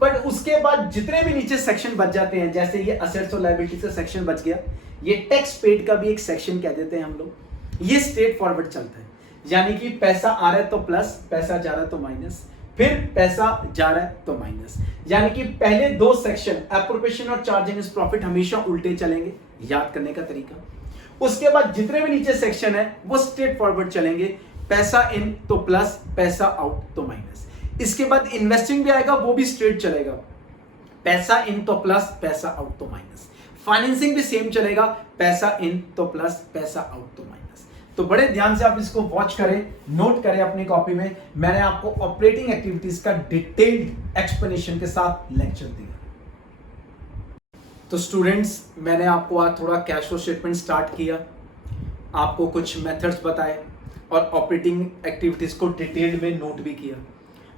बट उसके बाद जितने भी नीचे सेक्शन बच जाते हैं, जैसे ये असेट्स और लायबिलिटी का सेक्शन बच गया, ये टैक्स पेड का भी एक सेक्शन कह देते हैं हम लोग, ये स्ट्रेट फॉरवर्ड चलता है। यानी कि पैसा आ रहा है तो प्लस, पैसा जा रहा है तो माइनस, फिर पैसा जा रहा है तो माइनस। यानी कि पहले दो सेक्शन एप्रोप्रिएशन और चार्ज अगेंस्ट प्रॉफिट हमेशा उल्टे चलेंगे, याद करने का तरीका। उसके बाद जितने भी नीचे सेक्शन है वो स्ट्रेट फॉरवर्ड चलेंगे। पैसा इन तो प्लस, पैसा आउट तो माइनस। इसके बाद इन्वेस्टिंग भी आएगा, वो भी स्ट्रेट चलेगा, पैसा इन तो प्लस, पैसा आउट तो माइनस। फाइनेंसिंग भी सेम चलेगा, पैसा इन तो प्लस, पैसा आउट तो माइनस। तो बड़े ध्यान से आप इसको वॉच करें, नोट करें अपनी कॉपी में। मैंने आपको ऑपरेटिंग एक्टिविटीज का डिटेल्ड एक्सप्लेनेशन के साथ लेक्चर दिया। तो स्टूडेंट्स, मैंने आपको आज थोड़ा कैश फ्लो स्टेटमेंट स्टार्ट किया, आपको कुछ मेथड्स बताए और ऑपरेटिंग एक्टिविटीज को डिटेल में नोट भी किया।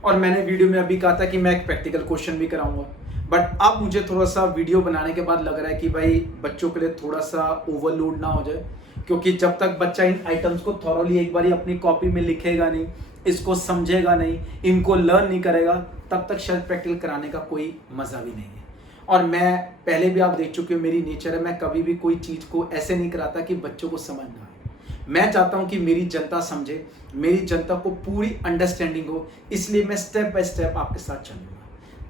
और मैंने वीडियो में अभी कहा था कि मैं एक प्रैक्टिकल क्वेश्चन भी कराऊंगा, बट अब मुझे थोड़ा सा वीडियो बनाने के बाद लग रहा है कि भाई बच्चों के लिए थोड़ा सा ओवरलोड ना हो जाए, क्योंकि जब तक बच्चा इन आइटम्स को थॉरोली एक बार अपनी कॉपी में लिखेगा नहीं, इसको समझेगा नहीं, इनको लर्न नहीं करेगा, तब तक शायद प्रैक्टिकल कराने का कोई मजा भी नहीं है। और मैं पहले भी आप देख चुके हो, मेरी नेचर है, मैं कभी भी कोई चीज़ को ऐसे नहीं कराता कि बच्चों को समझ ना आए। मैं चाहता हूं कि मेरी जनता समझे, मेरी जनता को पूरी अंडरस्टैंडिंग हो, इसलिए मैं स्टेप बाय स्टेप आपके साथ चलूंगा।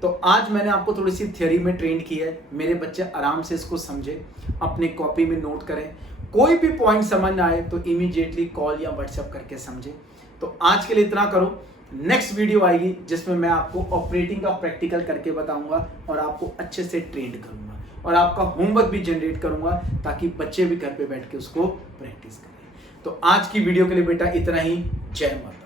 तो आज मैंने आपको थोड़ी सी थ्योरी में ट्रेंड किया है, मेरे बच्चे आराम से इसको समझे, अपनी कॉपी में नोट करें, कोई भी पॉइंट समझ ना आए तो इमीडिएटली कॉल या व्हाट्सएप करके समझे। तो आज के लिए इतना करो, नेक्स्ट वीडियो आएगी जिसमें मैं आपको ऑपरेटिंग का प्रैक्टिकल करके बताऊंगा और आपको अच्छे से ट्रेंड करूंगा और आपका होमवर्क भी जनरेट करूंगा, ताकि बच्चे भी घर पे बैठ के उसको प्रैक्टिस करें। तो आज की वीडियो के लिए बेटा इतना ही। जय माता।